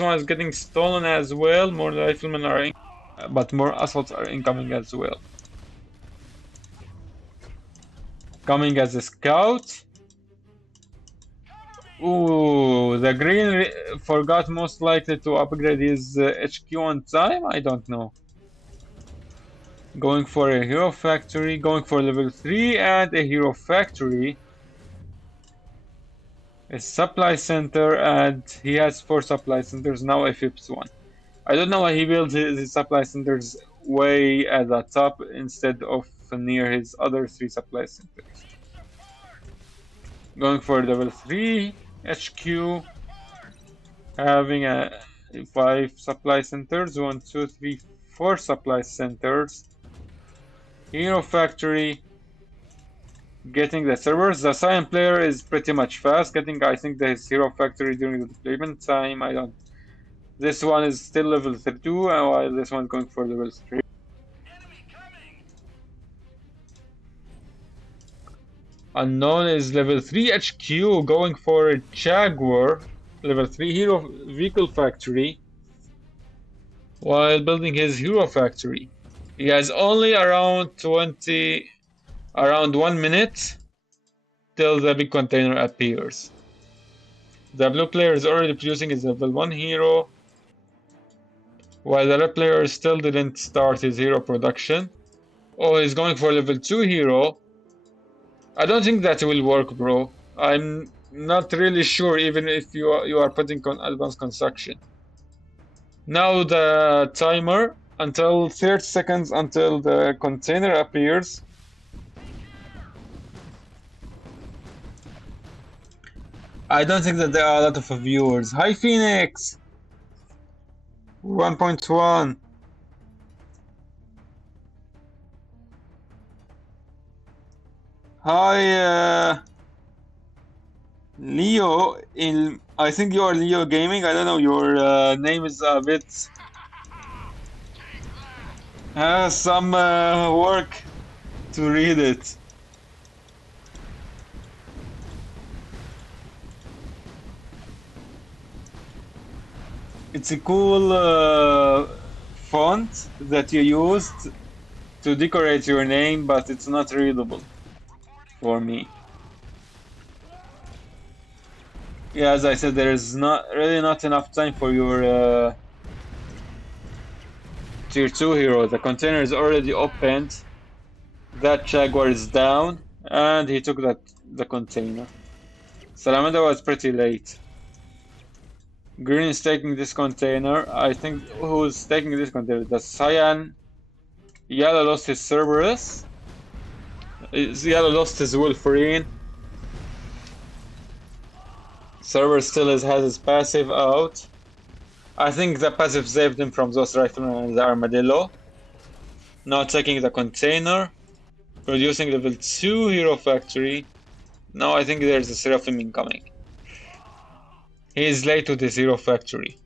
one is getting stolen as well. More riflemen are in, but more assaults are incoming as well. Coming as a scout. Ooh, the green forgot most likely to upgrade his HQ on time? I don't know. Going for a hero factory, going for level 3 and a hero factory. A supply center, and he has 4 supply centers, now a 5th one. I don't know why he builds his supply centers way at the top instead of near his other 3 supply centers. Going for level 3 HQ, having a 5 supply centers, 1, 2, 3, 4 supply centers. Hero factory, getting the servers. The Cyan player is pretty much fast, getting I think the hero factory during the deployment time. I don't. This one is still level 2, while this one going for level 3. Unknown is level 3 HQ, going for a Jaguar, level 3 hero vehicle factory, while building his hero factory. He has only around 1 minute till the big container appears. The blue player is already producing his level 1 hero, while the red player still didn't start his hero production. Oh, he's going for level 2 hero. I don't think that will work, bro. I'm not really sure, even if you are putting on advanced construction. Now the timer until 30 seconds until the container appears. I don't think that there are a lot of viewers. Hi Phoenix! 1.1. Hi Leo, I think you are Leo Gaming. I don't know, your name is a bit has some work to read it. It's a cool font that you used to decorate your name, but it's not readable for me. Yeah, as I said, there is not enough time for your tier 2 hero. The container is already opened. That Jaguar is down, and he took the container. Salamander was pretty late. Green is taking this container. I think who's taking this container? The Cyan. Yellow lost his Cerberus. Yellow lost his Wolverine. Cerberus still has his passive out. I think the passive saved him from those riflemen and the armadillo. Now taking the container. Producing level 2 hero factory. Now I think there's a Seraphim incoming. He is late to the hero factory.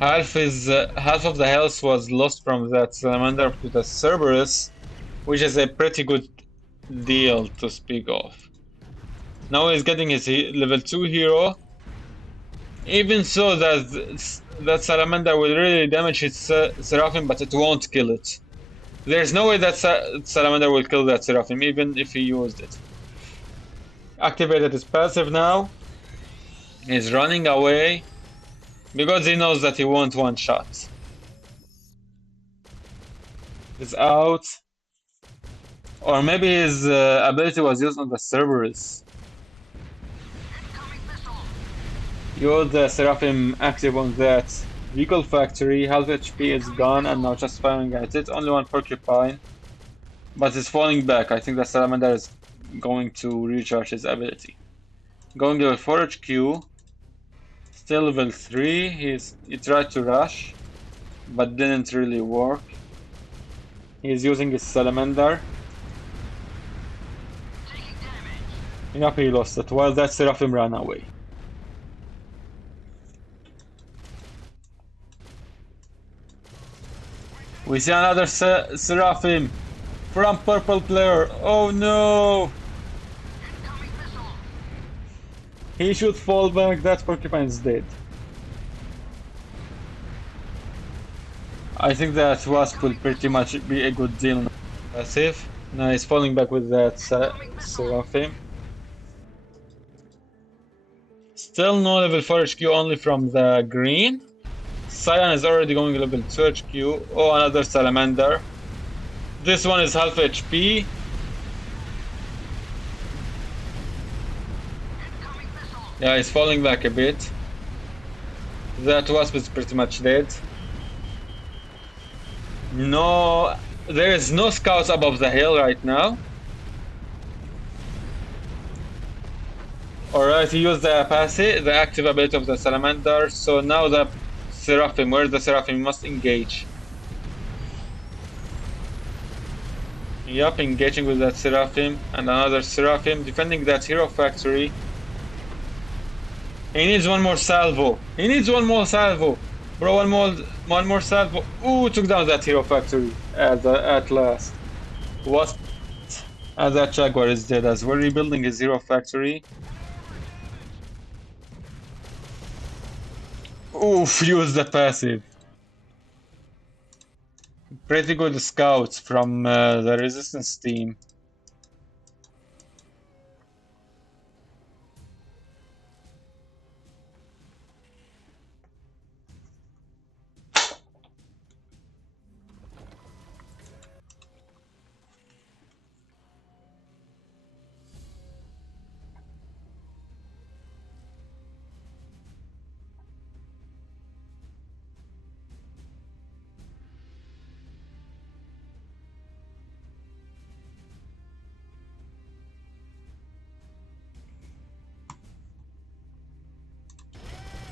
Half of the health was lost from that salamander to the Cerberus, which is a pretty good deal to speak of. Now he's getting his level 2 hero. Even so, that salamander will really damage his Seraphim, but it won't kill it. There's no way that salamander will kill that Seraphim, even if he used it. Activated his passive now. He's running away because he knows that he won't one shot. He's out. Or maybe his ability was used on the Cerberus. You're the Seraphim active on that vehicle factory. Half HP is gone and now just firing at it. Only one porcupine. But it's falling back. I think the Salamander is going to recharge his ability. Going level 4 HQ. Still level 3. He tried to rush, but didn't really work. He's using his Salamander. Yup, he lost it, while that Seraphim ran away. We see another Seraphim from purple player. Oh no! He should fall back, that porcupine's dead. I think that Wasp will pretty much be a good deal. Passive. Now he's falling back with that Seraphim. Still no level 4 HQ, only from the green. Cyan is already going level 2 HQ. Oh, another Salamander. This one is half HP. Yeah, he's falling back a bit. That Wasp is pretty much dead. No, there is no scouts above the hill right now. Alright, he used the passive, the active ability of the Salamander, so now the Seraphim, where's the Seraphim? Must engage. Yup, engaging with that Seraphim and another Seraphim, defending that hero factory. He needs one more salvo. He needs one more salvo. Bro, one more salvo. Ooh, took down that hero factory at last. What? And that Jaguar is dead as we're rebuilding his hero factory. Oof, use the passive. Pretty good scouts from the resistance team.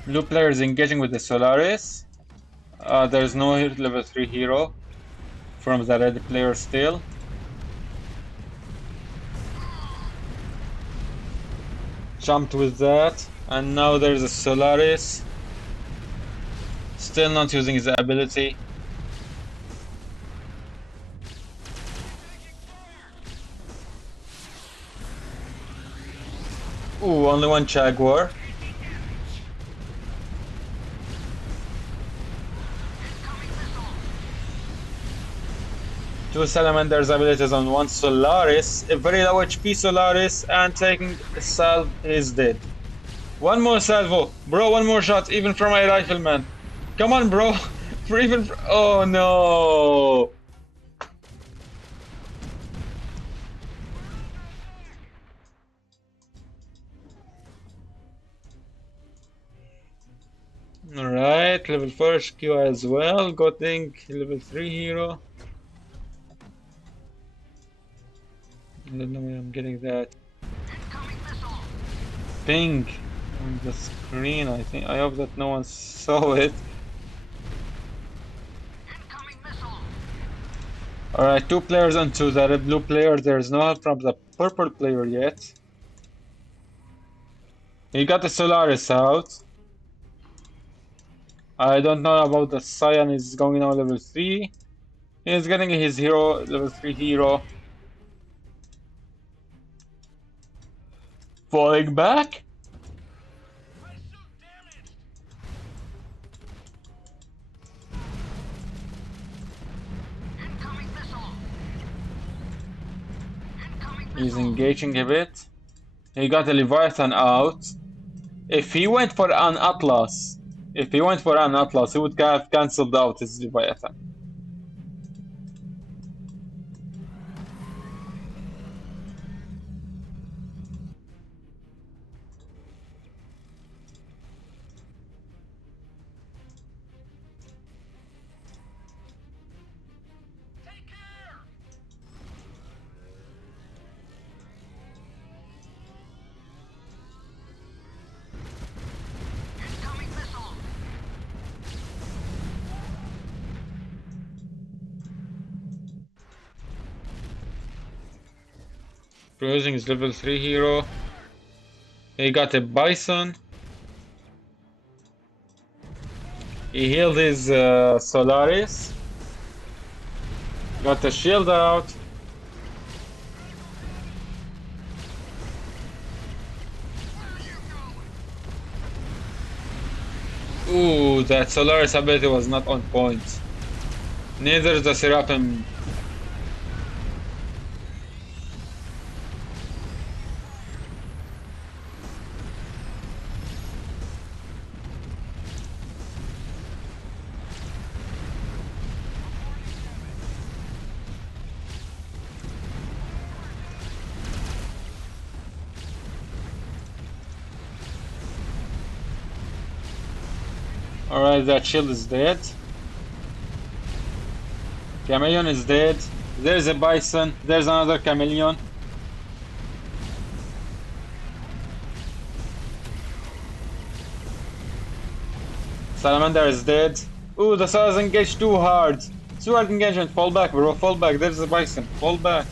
Blue player is engaging with the Solaris. There's no level 3 hero from the red player still. Jumped with that, and now there's a Solaris. Still not using his ability. Ooh, only one Jaguar. Two Salamander's abilities on one Solaris, a very low HP Solaris, and taking a salve, he's dead. One more salvo, bro, one more shot, even from my rifleman. Come on, bro, oh no! Alright, level 4 HQ as well, getting level 3 hero. I don't know where I'm getting that. Ping on the screen, I think. I hope that no one saw it. Alright, two players onto the red blue player. There's no help from the purple player yet. He got the Solaris out. I don't know about the Cyan, is going on level 3. He's getting his hero, level 3 hero. Falling back? He's engaging a bit. He got a Leviathan out. If he went for an Atlas, he would have cancelled out his Leviathan. Using his level 3 hero. He got a Bison. He healed his Solaris. Got the shield out. Ooh, that Solaris ability was not on point. Neither the Seraphim. Alright, that shield is dead. Chameleon is dead. There's a Bison. There's another Chameleon. Salamander is dead. Ooh, the Saw is engaged too hard. Sword engagement. Fall back, bro. Fall back. There's a Bison. Fall back.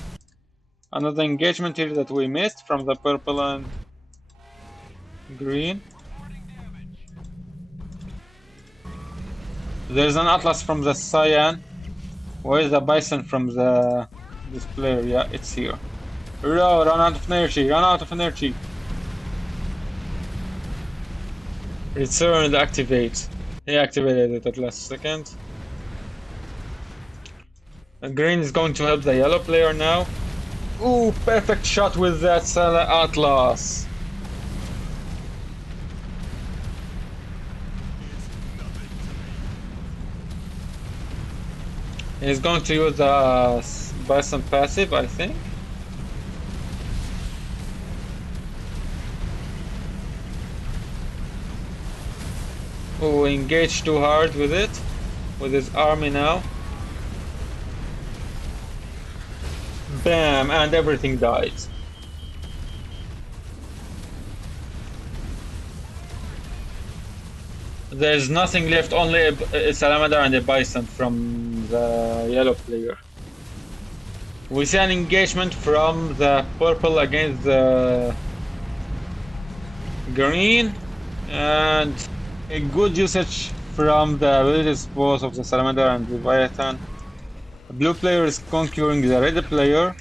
Another engagement here that we missed from the purple and green. There's an Atlas from the Cyan. Where is the Bison from this player? Yeah, it's here. Run out of energy. Run out of energy. Return and activate. He activated it at last second. And green is going to help the yellow player now. Ooh, perfect shot with that Atlas. He's going to use the Bison passive, I think. Oh, engaged too hard with it, with his army now. Bam, and everything died. There's nothing left, only a Salamander and a Bison from the yellow player. We see an engagement from the purple against the green, and a good usage from the abilities both of the Salamander and the Leviathan. The blue player is conquering the red player.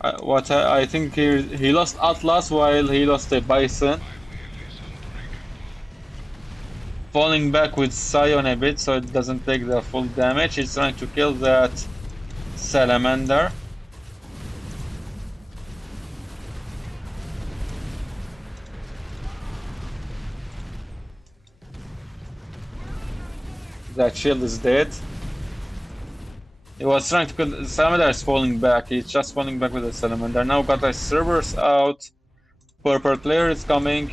I think he lost Atlas while he lost a Bison. Falling back with Scion a bit so it doesn't take the full damage. He's trying to kill that Salamander. That shield is dead. He was trying to kill the Salamander is falling back. He's just falling back with the Salamander. Now got a Cerberus out. Purple player is coming.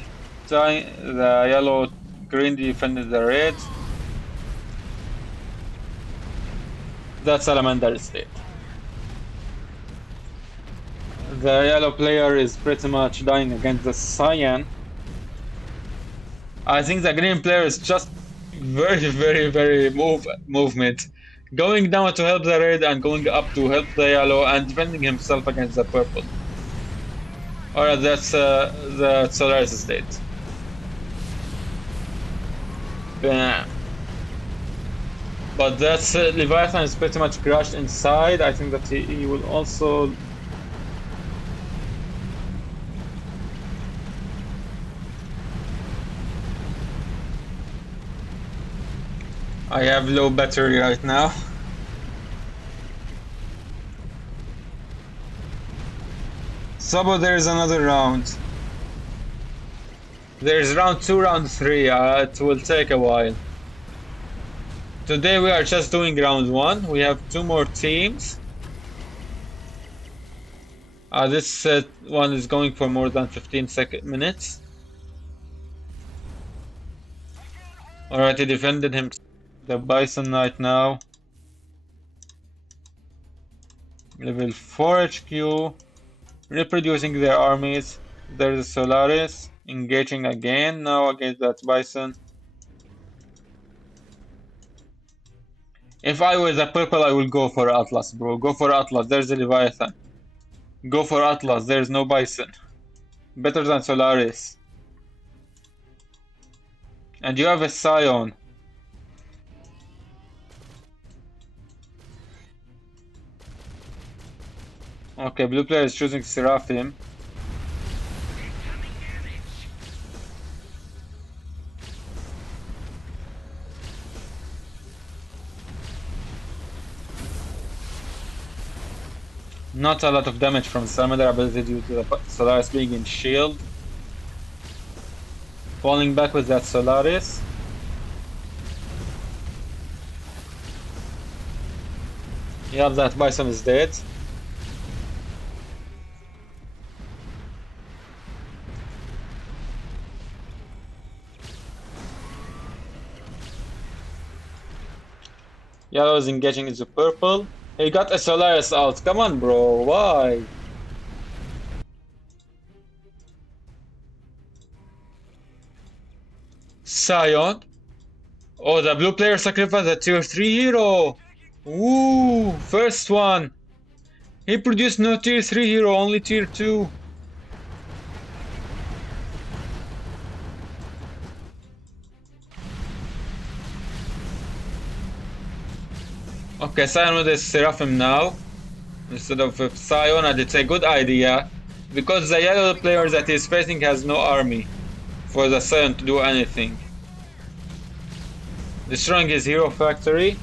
The yellow green defended the red. That Salamander is dead. The yellow player is pretty much dying against the cyan. I think the green player is just very movement. Going down to help the red and going up to help the yellow and defending himself against the purple. Alright, that's the Solaris is dead. Bam. But that's Leviathan is pretty much crushed inside. I think that he will also. I have low battery right now. Sabo, there is another round. There's round 2, round 3. It will take a while. Today we are just doing round 1. We have 2 more teams. This one is going for more than 15 minutes. Alright, he defended him. The Bison right now. Level 4 HQ. Reproducing their armies. There's a Solaris. Engaging again now against that Bison. If I was a purple, I will go for Atlas, bro. Go for Atlas. There's a Leviathan. Go for Atlas. There's no Bison. Better than Solaris. And you have a Scion. Okay, blue player is choosing Seraphim. Not a lot of damage from Salamander ability due to the Solaris being in shield. Falling back with that Solaris. Yeah, that Bison is dead. Yellow is engaging into purple. He got a Solaris out. Come on, bro. Why? Scion. Oh, the blue player sacrificed a tier 3 hero. Woo! First one. He produced no tier 3 hero, only tier 2. Okay, Scion with his Seraphim now. Instead of Scion, and it's a good idea. Because the yellow player that he's facing has no army for the Scion to do anything. Destroying his hero factory.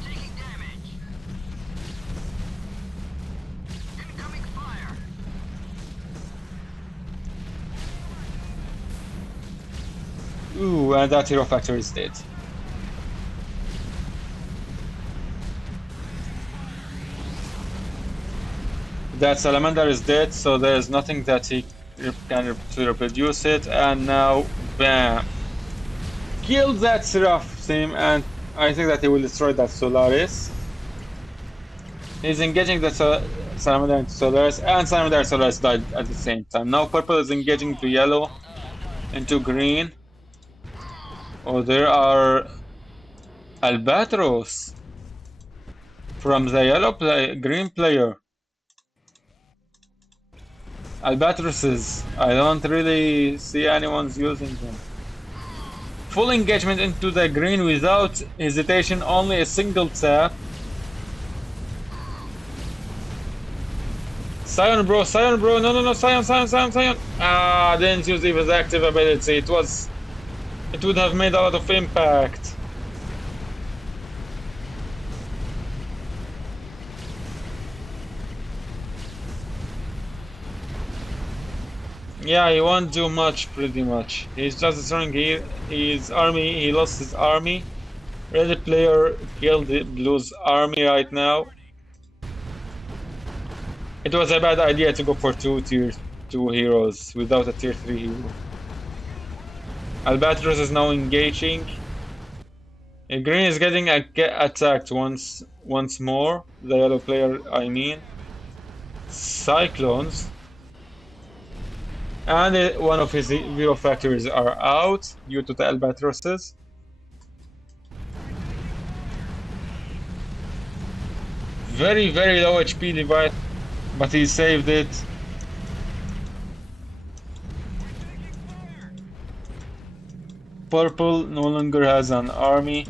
Ooh, and that hero factory is dead. That Salamander is dead, so there is nothing that he can to reproduce it, and now, bam! Killed that Seraphim, and I think that he will destroy that Solaris. He's engaging the Salamander into Solaris, and Salamander and Solaris died at the same time. Now purple is engaging to yellow, into green. Oh, there are Albatros from the green player. Albatrosses. I don't really see anyone's using them. Full engagement into the green without hesitation, only a single tap. Scion bro, no, Scion. Ah, didn't use his active ability. It would have made a lot of impact. Yeah, he won't do much, pretty much. He's just destroying his army. He lost his army. Red player killed the Blue's army right now. It was a bad idea to go for two tier 2 heroes without a tier 3 hero. Albatros is now engaging. Green is getting attacked once more. The yellow player, I mean. Cyclones. And one of his hero factories are out due to the Albatrosses. Very, very low HP device, but he saved it. Purple no longer has an army.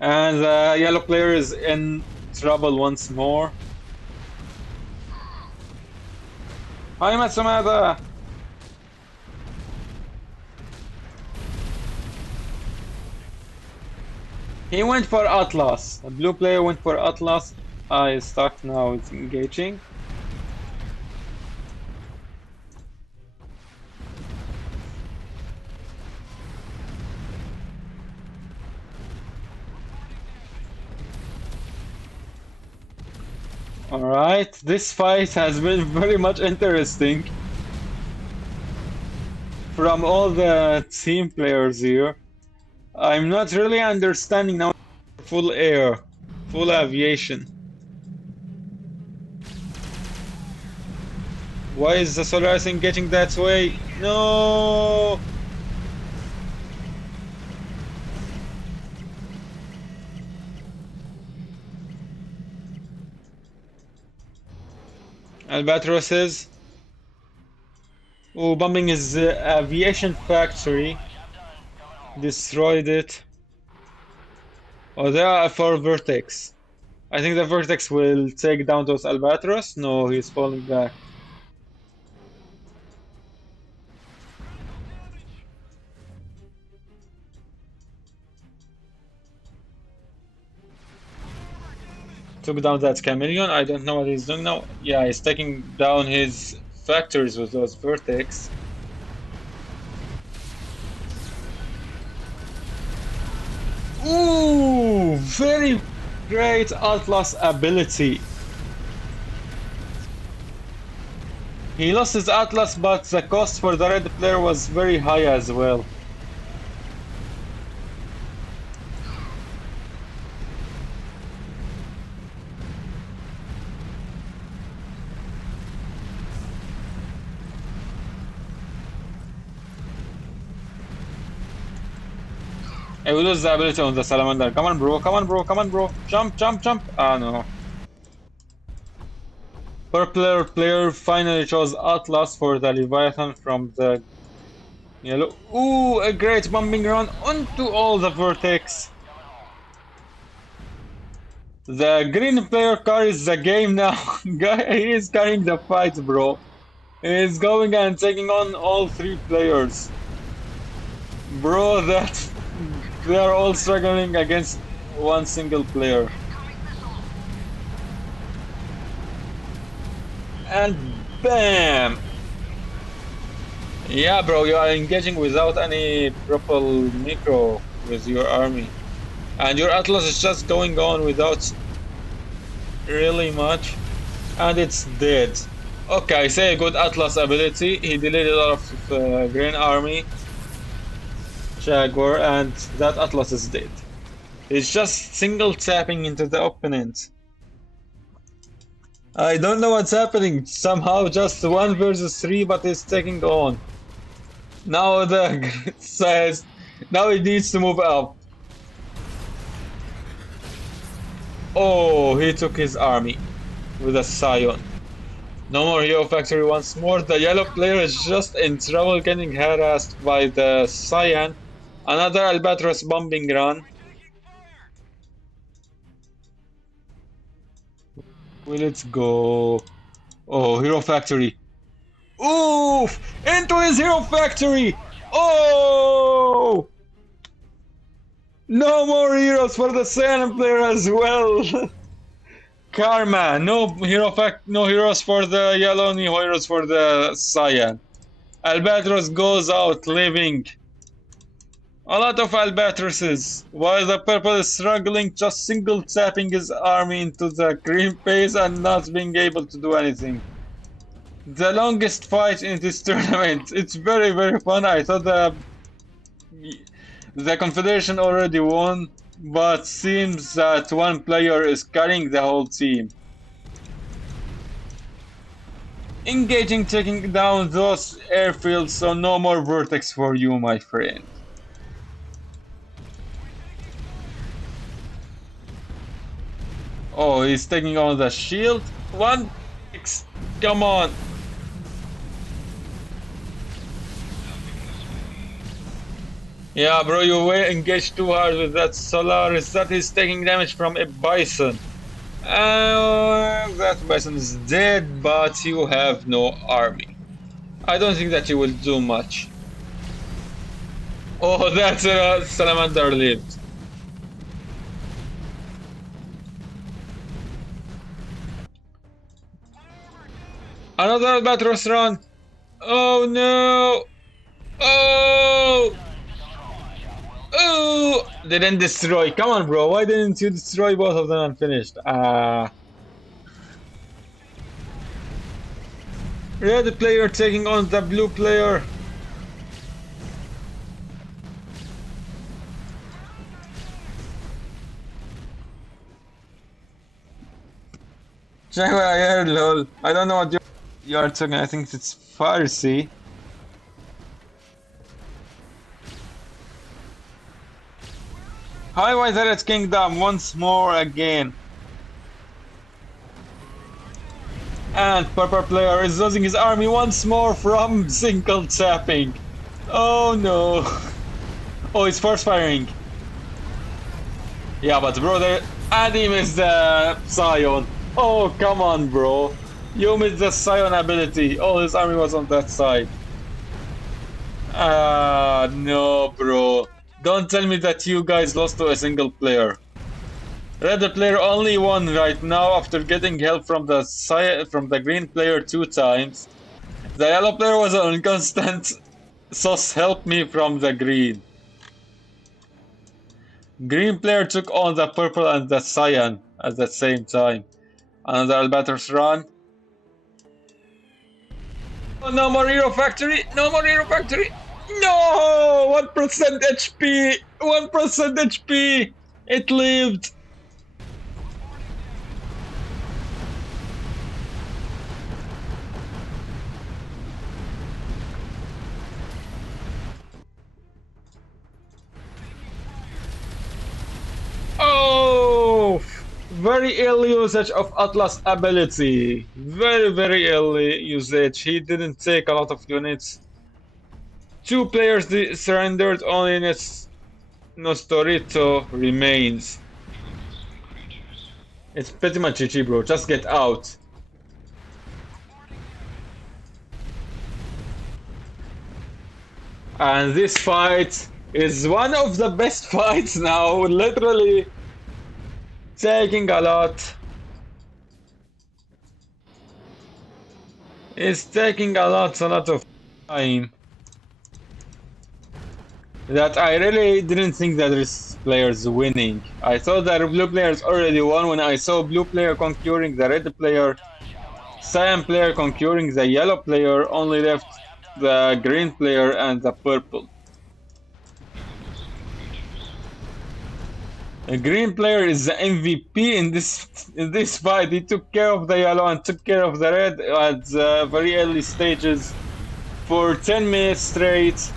And the yellow player is in trouble once more. Hi Matsumada! He went for Atlas. The blue player went for Atlas. I stuck now, it's engaging. Alright, this fight has been very much interesting. From all the team players here, I'm not really understanding now. Full air, full aviation. Why is the Solaris getting that way? No! Albatrosses. Oh, bombing his aviation factory. Destroyed it. Oh, they are for Vertex. I think the Vertex will take down those Albatros. No, he's falling back. Took down that chameleon. I don't know what he's doing now. Yeah, he's taking down his factories with those Vertex. Ooh, very great Atlas ability. He lost his Atlas, but the cost for the red player was very high as well. I will lose the ability on the Salamander. Come on, bro. Come on, bro. Come on, bro. Jump, jump, jump. Ah, no. Purple player finally chose Atlas for the Leviathan from the yellow. Ooh, a great bombing run onto all the Vertex. The green player carries the game now. He is carrying the fight, bro. He is going and taking on all three players. Bro, that they are all struggling against one single player. And BAM! Yeah, bro, you are engaging without any proper micro with your army. And your Atlas is just going on without really much. And it's dead. Okay, say a good Atlas ability. He deleted a lot of green army. Jaguar, and that Atlas is dead. He's just single tapping into the opponent. I don't know what's happening. Somehow just 1 versus 3, but he's taking on. Now the says now he needs to move up. Oh, he took his army with a Scion. No more Hero Factory once more. The yellow player is just in trouble getting harassed by the Cyan. Another Albatros bombing run. Well, let's go. Oh, Hero Factory. Oof! Into his Hero Factory! Oh! No more heroes for the Cyan player as well! Karma. No heroes for the yellow, no heroes for the cyan. Albatros goes out living. A lot of albatrosses, while the purple is struggling, just single tapping his army into the green base and not being able to do anything. The longest fight in this tournament. It's very, very fun. I thought the Confederation already won, but seems that one player is carrying the whole team. Engaging, taking down those airfields, so no more Vortex for you, my friend. Oh, he's taking on the shield. One, six. Come on. Yeah, bro, you were engaged too hard with that Solaris. That is taking damage from a Bison. That Bison is dead, but you have no army. I don't think that you will do much. Oh, that's a Salamander lived. Another Albatros run. Oh no. Oh. Oh. Didn't destroy. Come on, bro. Why didn't you destroy both of them and finished? Red player taking on the blue player. Jaguar, lol. I don't know what you're talking. I think it's Farsi. Hi, Wizard's Kingdom once more again. And Purple player is losing his army once more from single tapping. Oh no. Oh, it's force firing. Yeah, but bro, and he missed the Scion. Oh, come on, bro. You missed the Scion ability. All his army was on that side. No, bro. Don't tell me that you guys lost to a single player. Red player only won right now after getting help from the green player 2 times. The yellow player was on constant sauce help me from the green. Green player took on the purple and the cyan at the same time. Another Albatros run. Oh, no more Hero Factory! No more Hero Factory! No! 1% HP! 1% HP! It lived! Oh! Very early usage of Atlas ability. Very, very early usage. He didn't take a lot of units. 2 players surrendered, only Nostorito remains. It's pretty much GG, bro. Just get out. And this fight is one of the best fights now. Literally taking a lot. It's taking a lot of time. That I really didn't think that this player's winning. I thought that blue players already won when I saw blue player conquering the red player, cyan player conquering the yellow player, only left the green player and the purple. The green player is the MVP in this fight. He took care of the yellow and took care of the red at the very early stages for 10 minutes straight.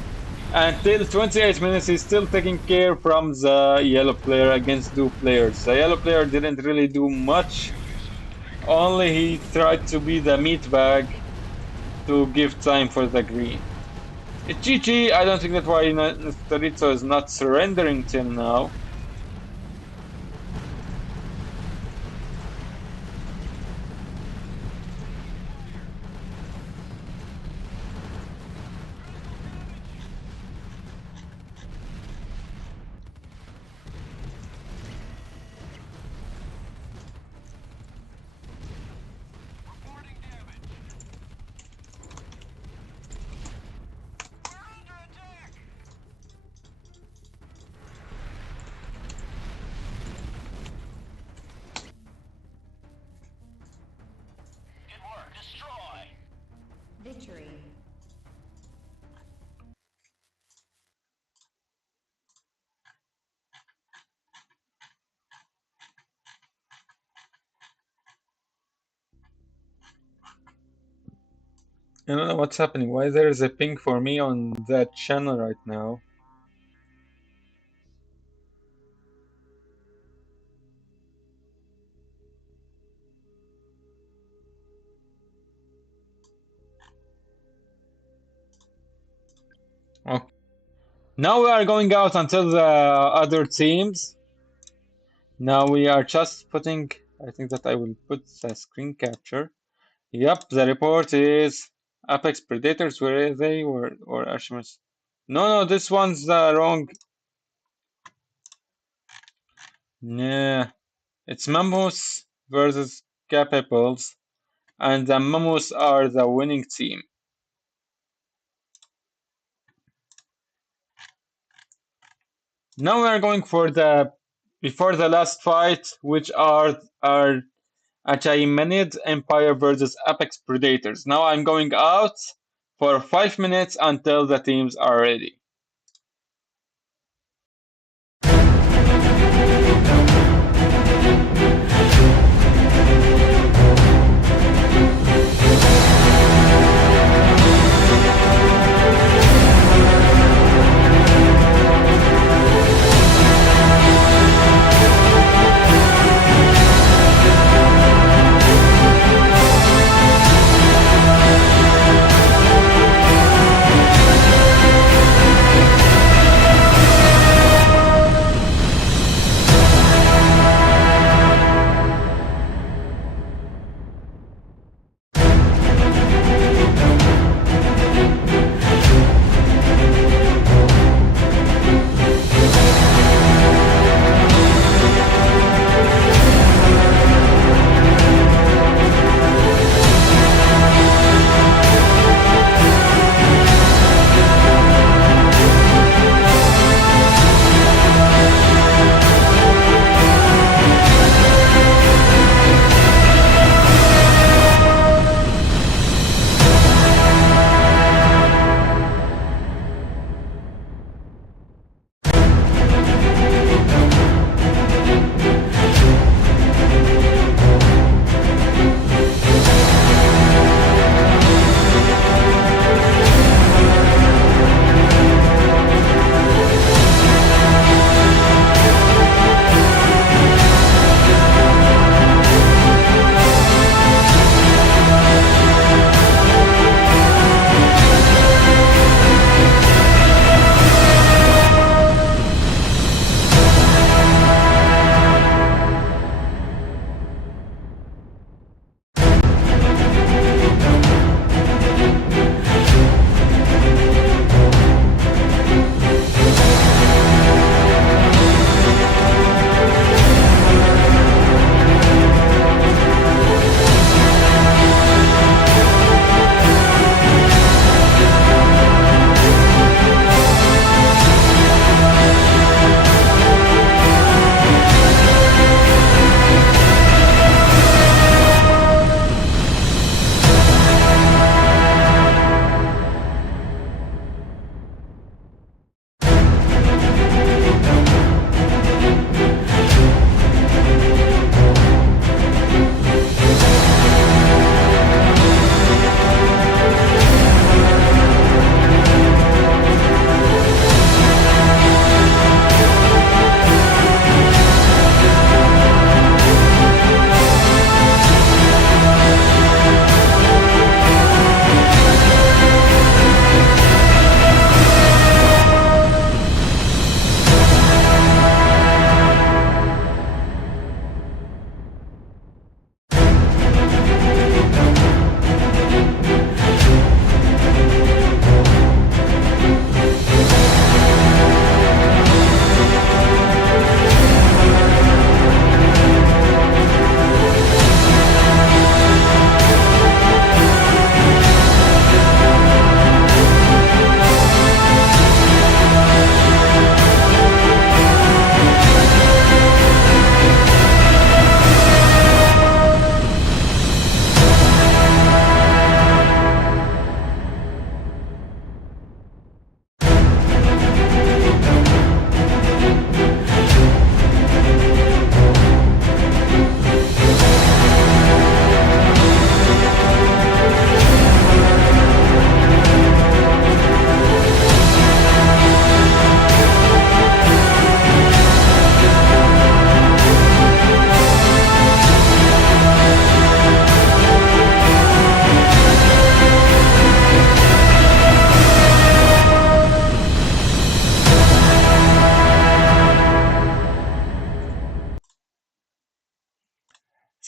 Until 28 minutes, he's still taking care from the yellow player against 2 players. The yellow player didn't really do much. Only he tried to be the meat bag to give time for the green. It's GG. I don't think that's why Nostorito is not surrendering till now. I don't know what's happening. Why there is a ping for me on that channel right now? Okay. Now we are going out until the other teams. Now we are just putting. I think that I will put the screen capture. Yep, the report is Apex Predators. Where are they? Or Artemis? No, this one's wrong. Yeah, it's Mammoths versus Capitals, and the Mammoths are the winning team. Now we are going for the before the last fight, which are Achaemenid Empire versus Apex Predators. Now I'm going out for 5 minutes until the teams are ready.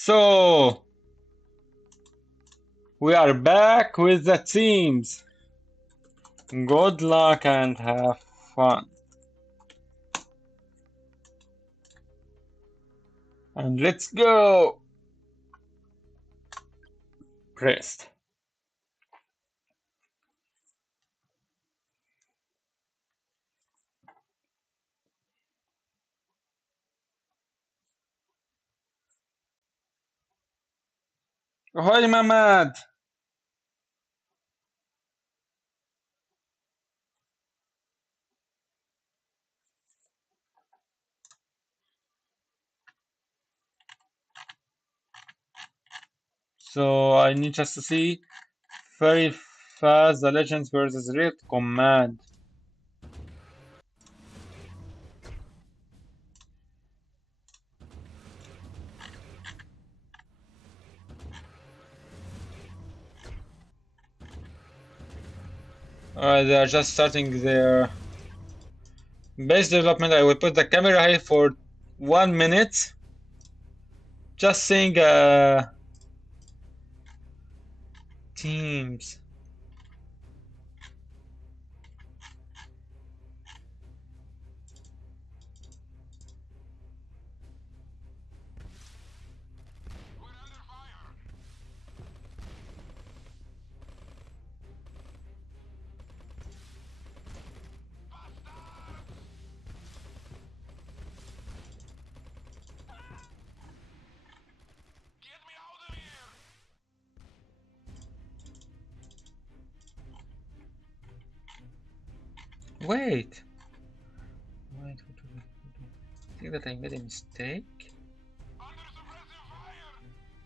So we are back with the teams. Good luck and have fun. And let's go! Pressed. Ahoy, Mamad! So I need just to see very fast the Legends versus Red Command. They are just starting their base development. I will put the camera here for 1 minute. Just seeing teams. We're under fire. Bastards! Get me out of here! Wait. Wait. I think that I made a mistake. Under suppressive fire! I'm hit!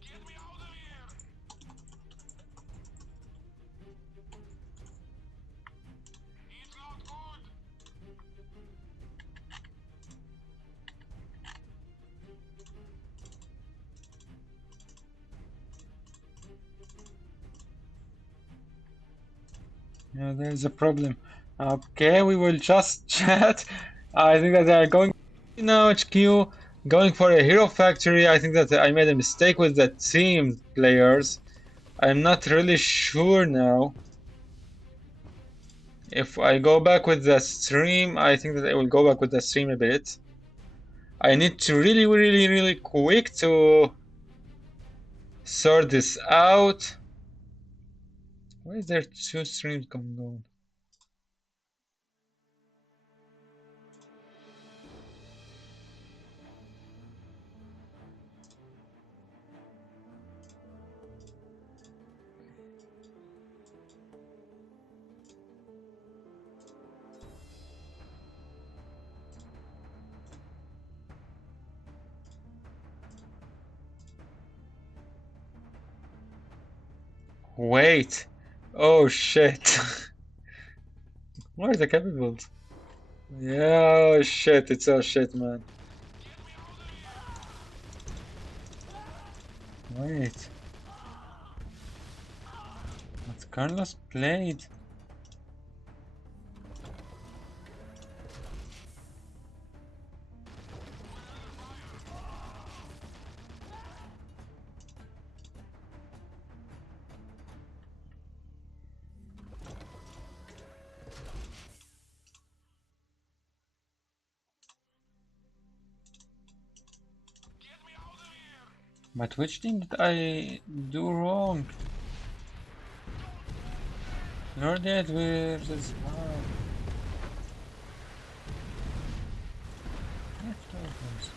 Get me out of here! It's not good! Yeah, there's a problem. Okay, we will just chat. I think that they are going now HQ, going for a hero factory. I think that I made a mistake with the team players. I'm not really sure now. If I go back with the stream, I think that I will go back with the stream a bit. I need to really quick to sort this out. Why is there two streams going on? Wait. Oh shit. Where are the capitals? Yeah, oh shit, it's oh shit, man. Get me out of here! Wait. But Carlos played. Get me out of here! But which thing did I do wrong? You're dead versus leftovers.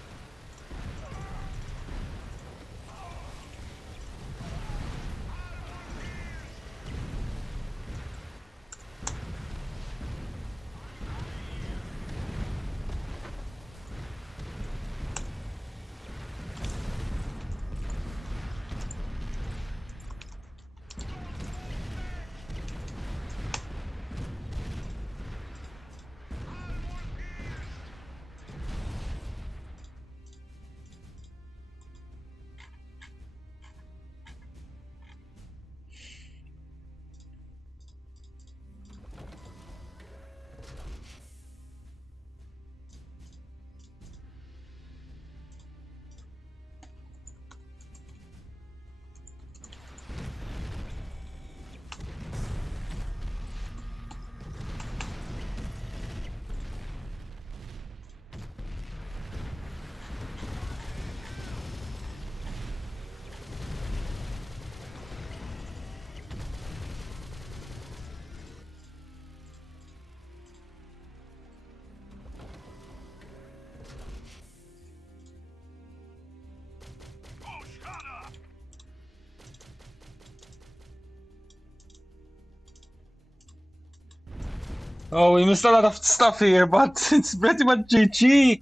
Oh, we missed a lot of stuff here, but it's pretty much GG.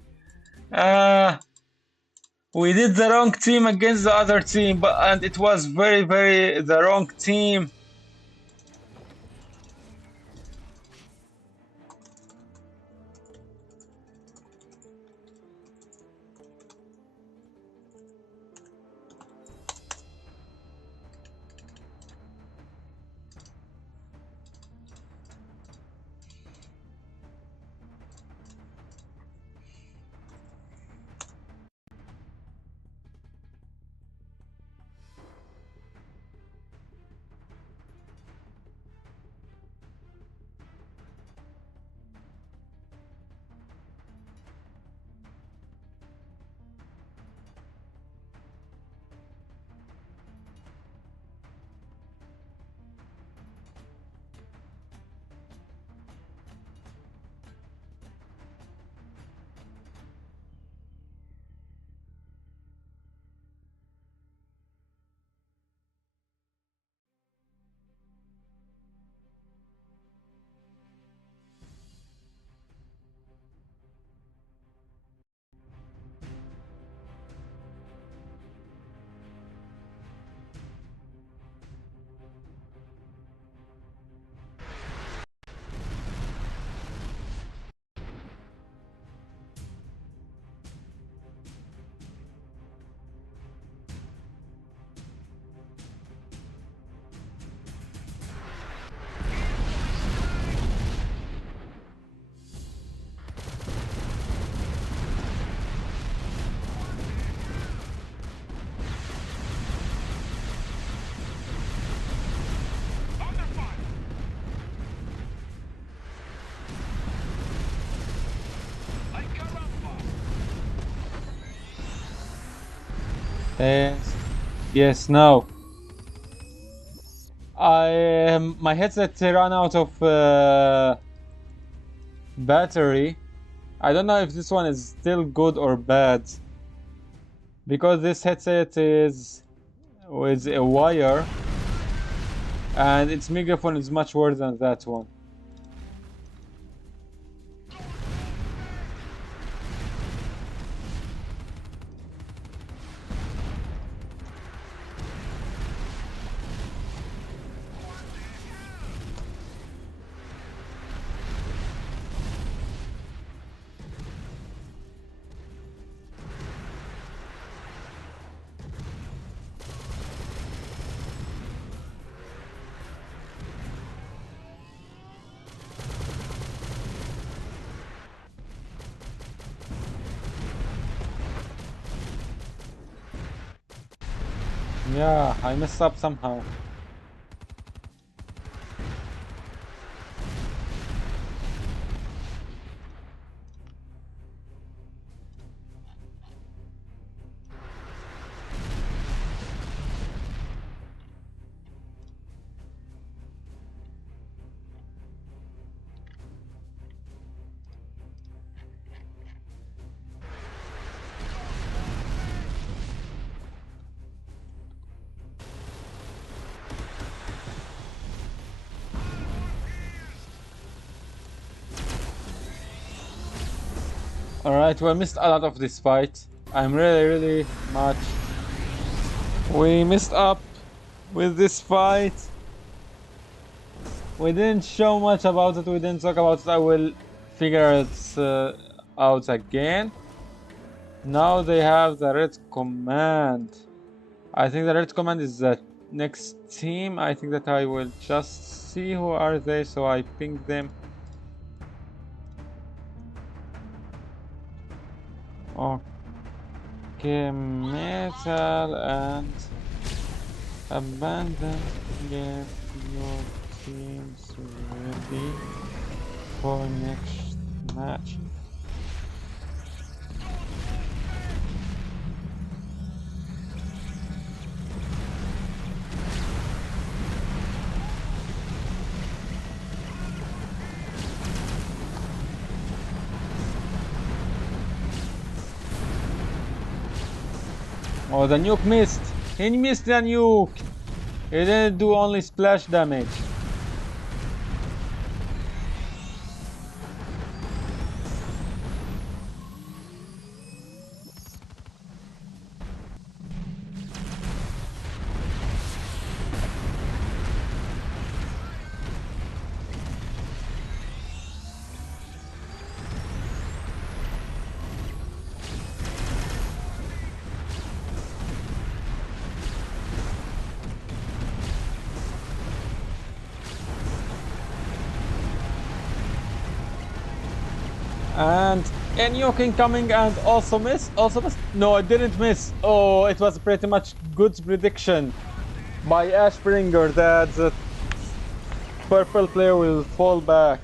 Uh, we did the wrong team against the other team, and it was very, very the wrong team. Under fire! Like caramba! Yes. Yes. No. My headset ran out of battery. I don't know if this one is still good or bad, because this headset is with a wire, and its microphone is much worse than that one. Yeah, I messed up somehow. Alright, we missed a lot of this fight. I'm really much. We messed up with this fight. We didn't show much about it, we didn't talk about it. I will figure it out again. Now they have the red command. I think the red command is the next team. I think that I will just see who are they, so I ping them. Okay, metal and abandon. Get your teams ready for next match. Oh, the nuke missed. He missed the nuke. He didn't do only splash damage. And Enyok incoming and also miss. Also miss. No, it didn't miss. Oh, it was pretty much good prediction by Ashbringer that the purple player will fall back.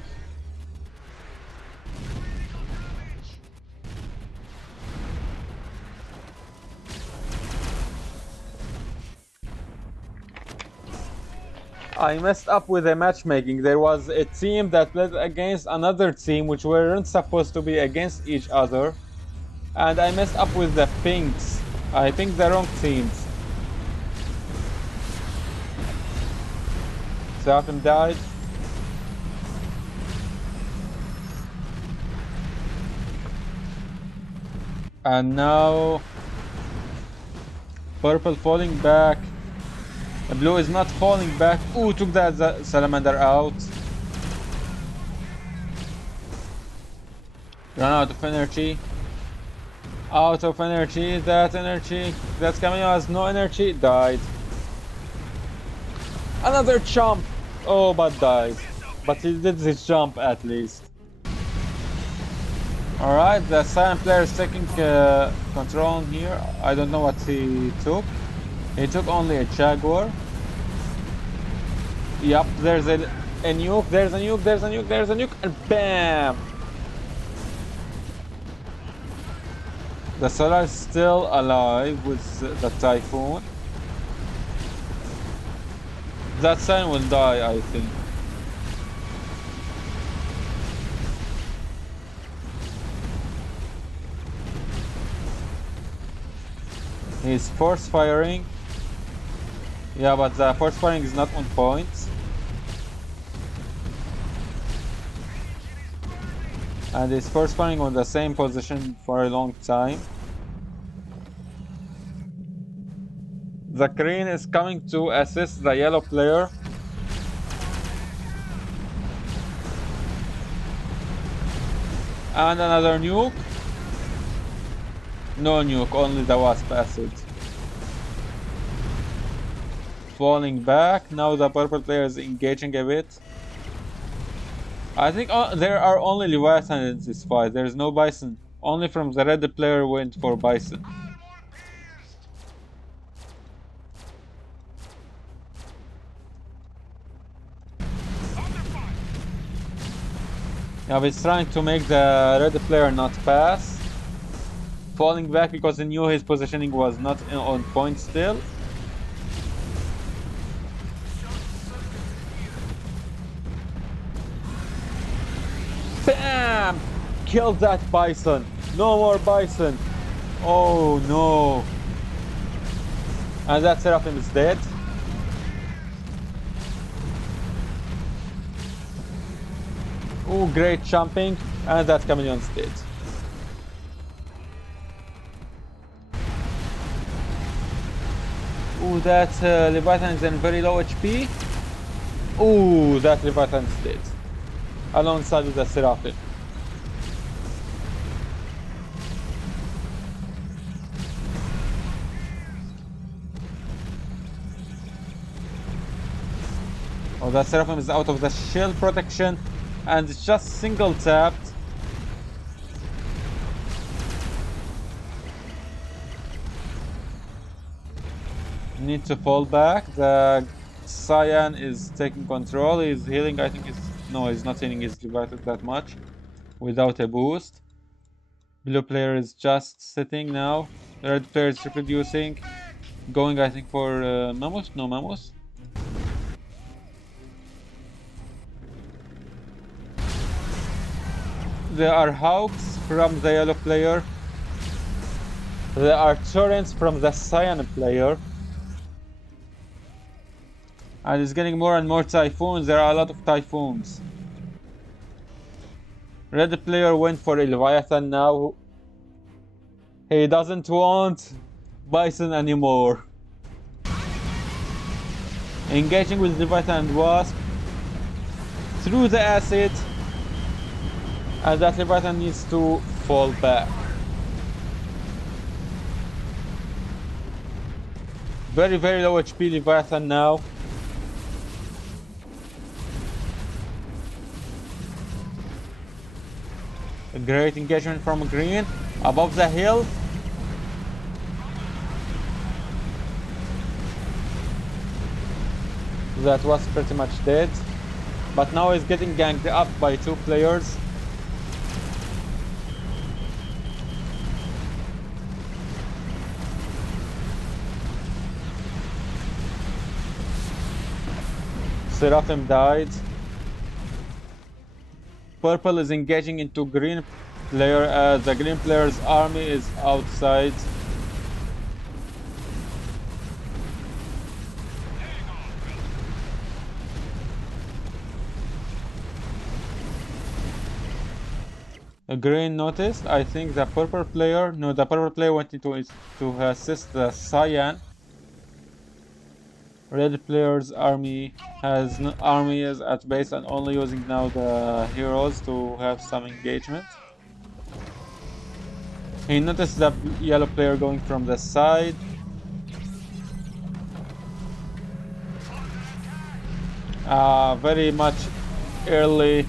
I messed up with the matchmaking. There was a team that played against another team which weren't supposed to be against each other. And I messed up with the pinks. I picked the wrong teams. Seraphim died. And now purple falling back. The blue is not falling back. Ooh, took that salamander out. Run out of energy. Out of energy. That energy. That Camino has no energy. Died. Another jump. Oh, but died. But he did his jump at least. Alright, the Cyan player is taking control here. I don't know what he took. He took only a Jaguar. Yup, there's a nuke, there's a nuke, there's a nuke, there's a nuke, and BAM! The Solar is still alive with the Typhoon. That Cyan will die, I think. He's force firing. Yeah, but the force firing is not on point. And he's force firing on the same position for a long time. The green is coming to assist the yellow player. And another nuke. No nuke, only the wasp acid. Falling back. Now the purple player is engaging a bit. I think there are only Leviathan in this fight. There is no Bison. Only from the red player went for Bison. Yeah, he's trying to make the red player not pass. Falling back because he knew his positioning was not on point still. BAM! Killed that Bison. No more Bison. Oh no. And that Seraphim is dead. Oh, great jumping. And that Chameleon's dead. Oh, that Leviathan is in very low HP. Oh, that Leviathan is dead. Alongside with the Seraphim. Oh, that Seraphim is out of the shield protection and it's just single tapped. Need to fall back. The Cyan is taking control. He's healing. I think he's not healing his Leviathan that much without a boost. Blue player is just sitting now. The red player is reproducing. Going, I think, for Mammoth. No Mammoth. There are Hawks from the yellow player. There are Torrents from the Cyan player. And it's getting more and more Typhoons. There are a lot of Typhoons. Red player went for a Leviathan now. He doesn't want Bison anymore. Engaging with Leviathan and Wasp. Through the acid. And that Leviathan needs to fall back. Very, very low HP Leviathan now. A great engagement from green. Above the hill. That was pretty much dead. But now he's getting ganged up by 2 players. Seraphim died. Purple is engaging into green player as the green player's army is outside. Green noticed. I think the purple player. No, the purple player went into to assist the cyan. Red player's army has no army is at base and only using now the heroes to have some engagement. He noticed the yellow player going from the side. Very much early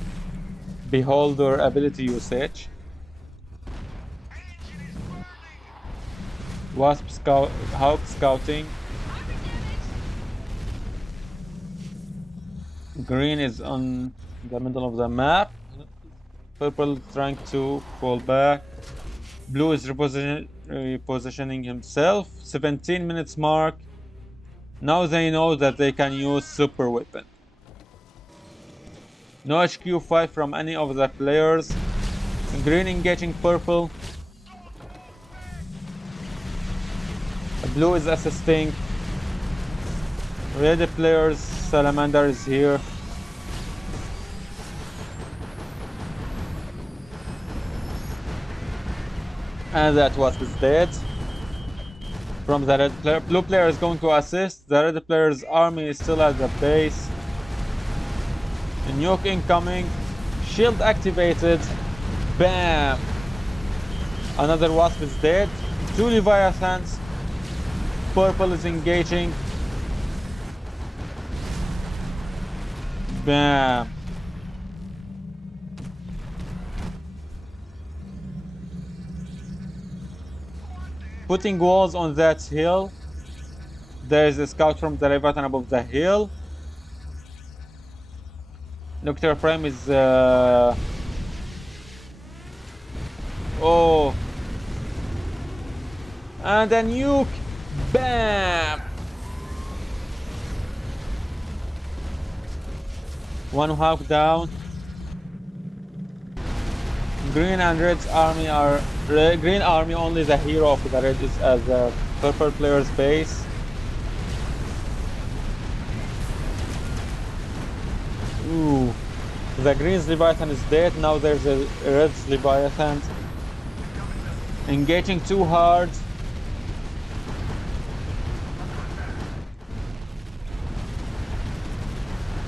beholder ability usage. Wasp scout, Hawk scouting. Green is on the middle of the map. Purple trying to fall back. Blue is repositioning himself. 17 minutes mark. Now they know that they can use super weapon. No HQ5 from any of the players. Green engaging purple. Blue is assisting. Red players, Salamander is here. And that was dead. From the red player, blue player is going to assist. The red player's army is still at the base. A nuke incoming. Shield activated. Bam! Another wasp is dead. 2 Leviathans. Purple is engaging. Bam! Putting walls on that hill. There is a scout from the Leviathan above the hill. Nuclear Prime is oh, and a nuke. Bam! One hawk down. Green and red's army are green army only the hero of the red is at the purple player's base. Ooh, the green's Leviathan is dead. Now there's a red's Leviathan engaging too hard.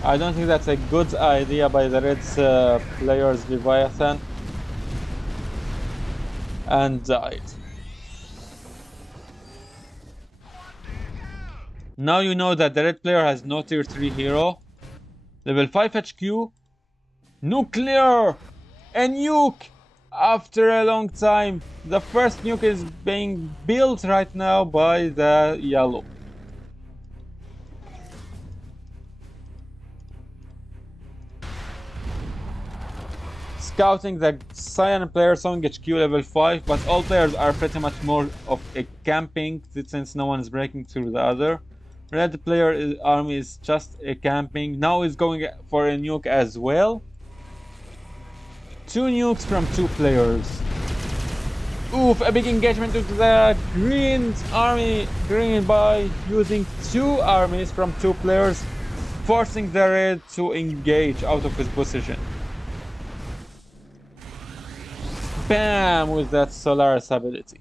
I don't think that's a good idea by the red's player's Leviathan. And died. Now you know that the red player has no tier 3 hero. Level 5 HQ. Nuclear! A nuke! After a long time. The first nuke is being built right now by the yellow. Scouting the cyan player showing HQ level 5, but all players are pretty much more of a camping since no one is breaking through the other. Red player army is just a camping. Now he's going for a nuke as well. 2 nukes from 2 players. Oof, a big engagement with the green army. Green by using 2 armies from 2 players, forcing the red to engage out of his position. Bam! With that Solaris ability.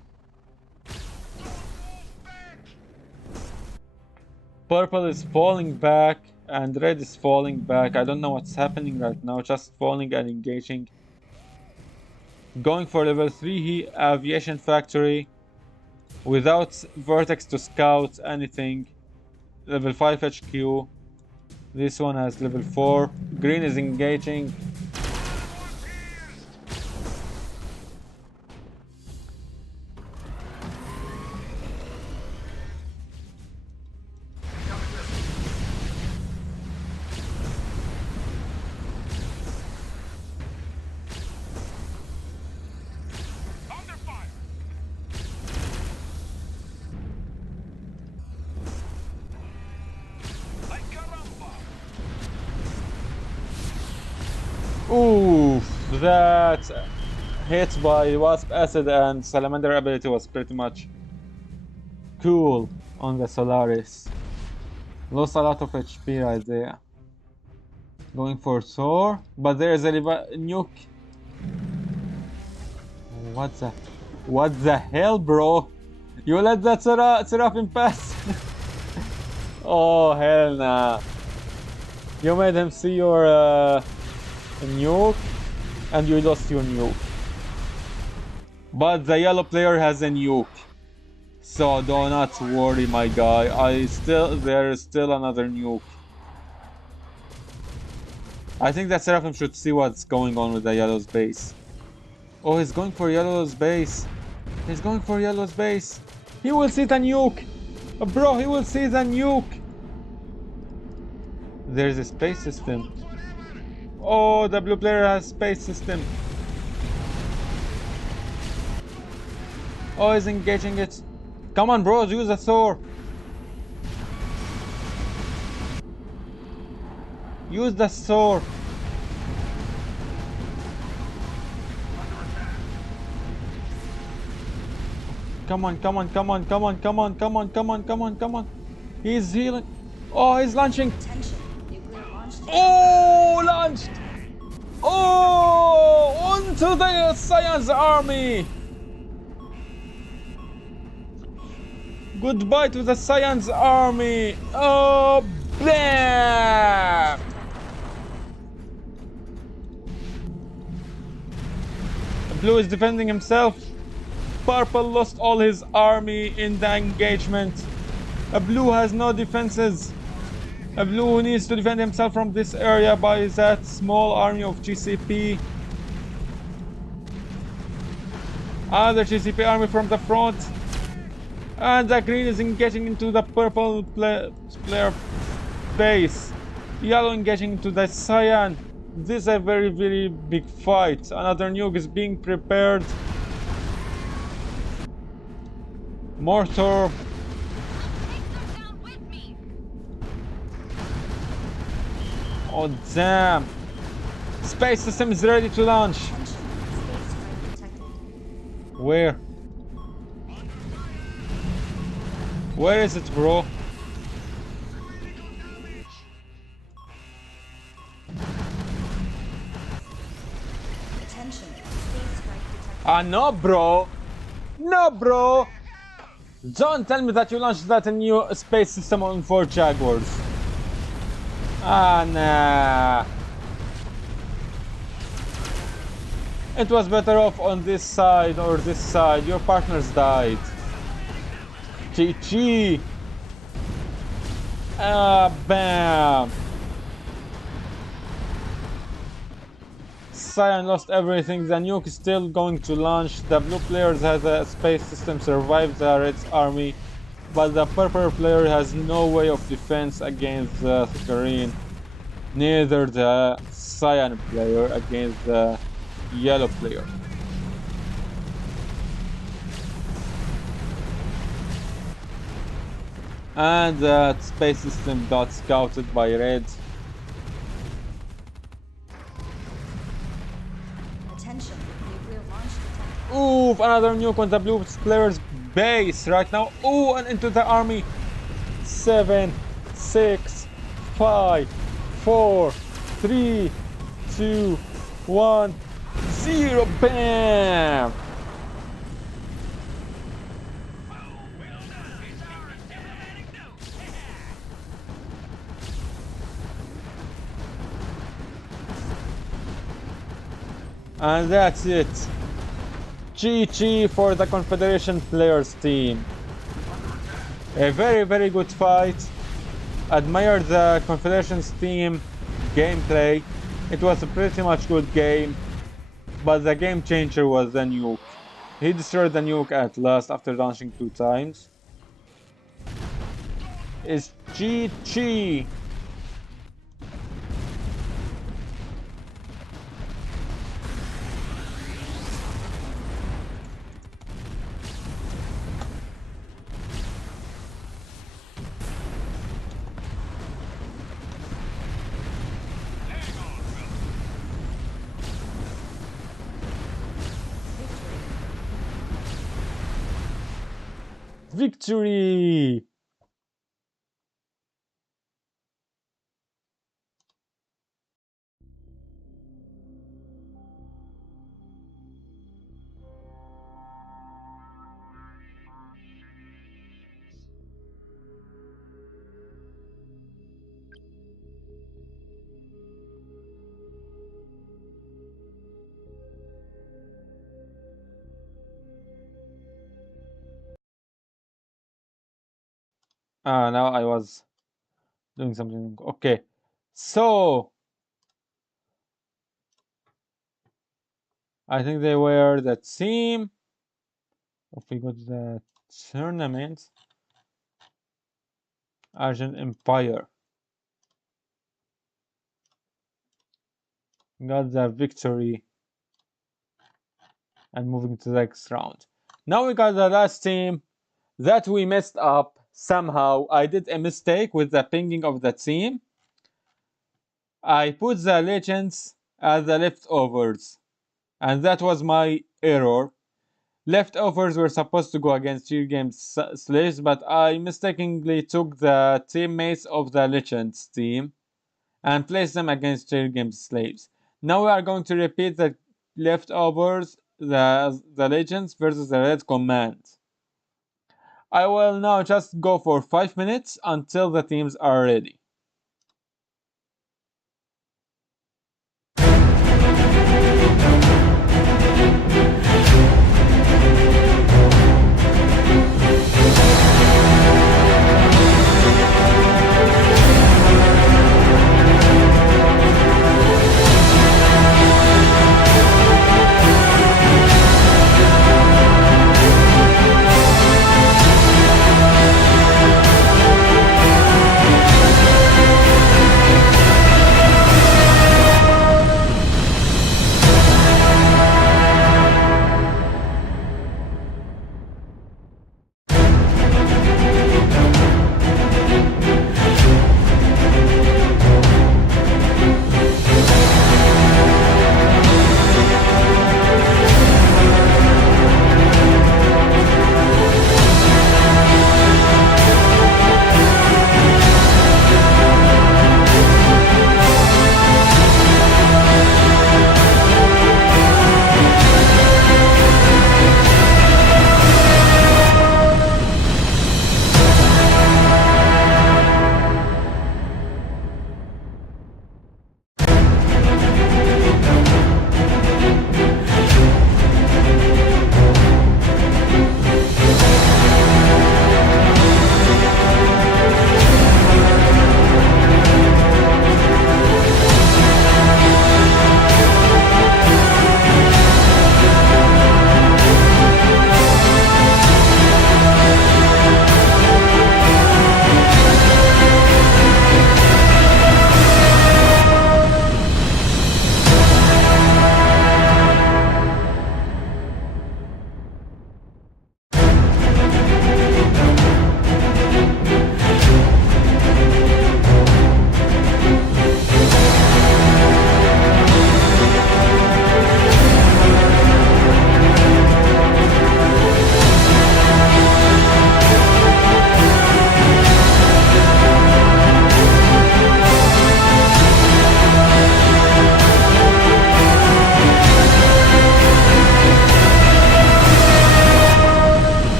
Purple is falling back and red is falling back. I don't know what's happening right now. Just falling and engaging. Going for level 3 aviation factory without vertex to scout anything. Level 5 HQ. This one has level 4. Green is engaging. Oof, that hit by Wasp Acid and Salamander ability was pretty much cool on the Solaris. Lost a lot of HP right there. Going for Thor, but there is a nuke. What the hell, bro? You let that Seraphim pass? Oh, hell nah. You made him see your nuke, and you lost your nuke. But the yellow player has a nuke. So do not worry, my guy. There is still another nuke. I think that Seraphim should see what's going on with the yellow's base. Oh, he's going for yellow's base. He's going for yellow's base. He will see the nuke. Bro, he will see the nuke. There's a space system. Oh, the blue player has space system. Oh, he's engaging it. Come on, bros, use a Thor. Use the Thor. Come on, come on, come on, come on, come on, come on, come on, come on, come on. He's healing. Oh, he's launching. Attention, nuclear launch. Oh, launched. Oh, onto the Science Army. Goodbye to the Science Army. Oh, bam. Blue is defending himself. Purple lost all his army in the engagement. Blue has no defenses. Blue needs to defend himself from this area by that small army of GCP. Other GCP army from the front. And the green is engaging into the purple player base. Yellow engaging into the cyan. This is a very, very big fight. Another nuke is being prepared. Mortar. Oh damn! Space system is ready to launch. Where? Where is it, bro? No, bro. No, bro. Don't tell me that you launched that new space system on 4 Jaguars. Nah. It was better off on this side or this side. Your partners died. GG. Bam. Cyan lost everything. The nuke is still going to launch. The blue players has a space system, survived the red army, but the purple player has no way of defense against the green. Neither the cyan player against the yellow player. And that space system got scouted by red. Attention, nuclear launch detected. Ooh, another nuke on the blue player's base right now. Ooh, and into the army. 7, 6, 5, 4, 3, 2, 1, 0. Bam! And that's it. GG for the Confederation players team. A very, very good fight. Admire the Confederation's team gameplay. It was a pretty much good game, but the game changer was the nuke. He destroyed the nuke at last after launching 2 times. It's GG. Victory! Now I was doing something. Okay, so I think they were the team. If we go to the tournament, Argent Empire got the victory and moving to the next round. Now we got the last team that we messed up somehow. I did a mistake with the pinging of the team. I put the legends as the leftovers, and that was my error. Leftovers were supposed to go against Cheer Games slaves, but I mistakenly took the teammates of the legends team and placed them against Cheer Games slaves. Now we are going to repeat the leftovers, the legends versus the red command. I will now just go for 5 minutes until the teams are ready.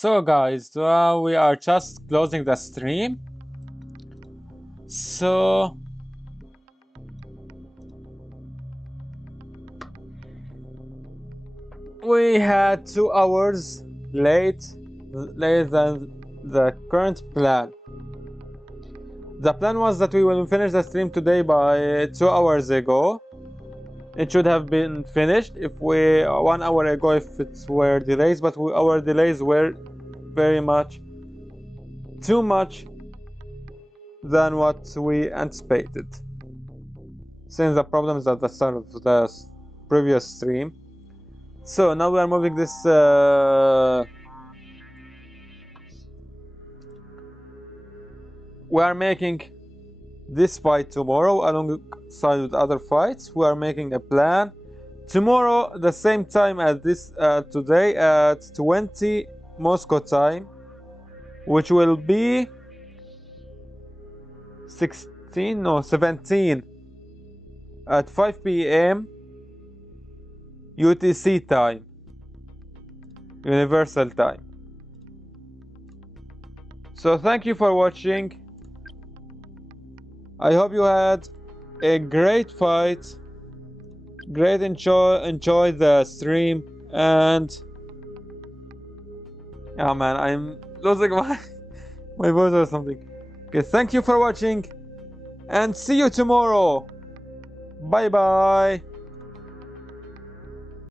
So guys, we are just closing the stream. So we had 2 hours late than the current plan. The plan was that we will finish the stream today by 2 hours ago. It should have been finished if we 1 hour ago if it were delays, but our delays were very much too much than what we anticipated since the problems at the start of the previous stream. So now we are moving this we are making this fight tomorrow alongside with other fights. We are making a plan tomorrow the same time as this today at 20 Moscow time, which will be 17 at 5 p.m. UTC time, Universal time. So thank you for watching. I hope you had a great fight, enjoy the stream, and oh man, I'm losing my voice or something. Okay, thank you for watching and see you tomorrow. Bye bye.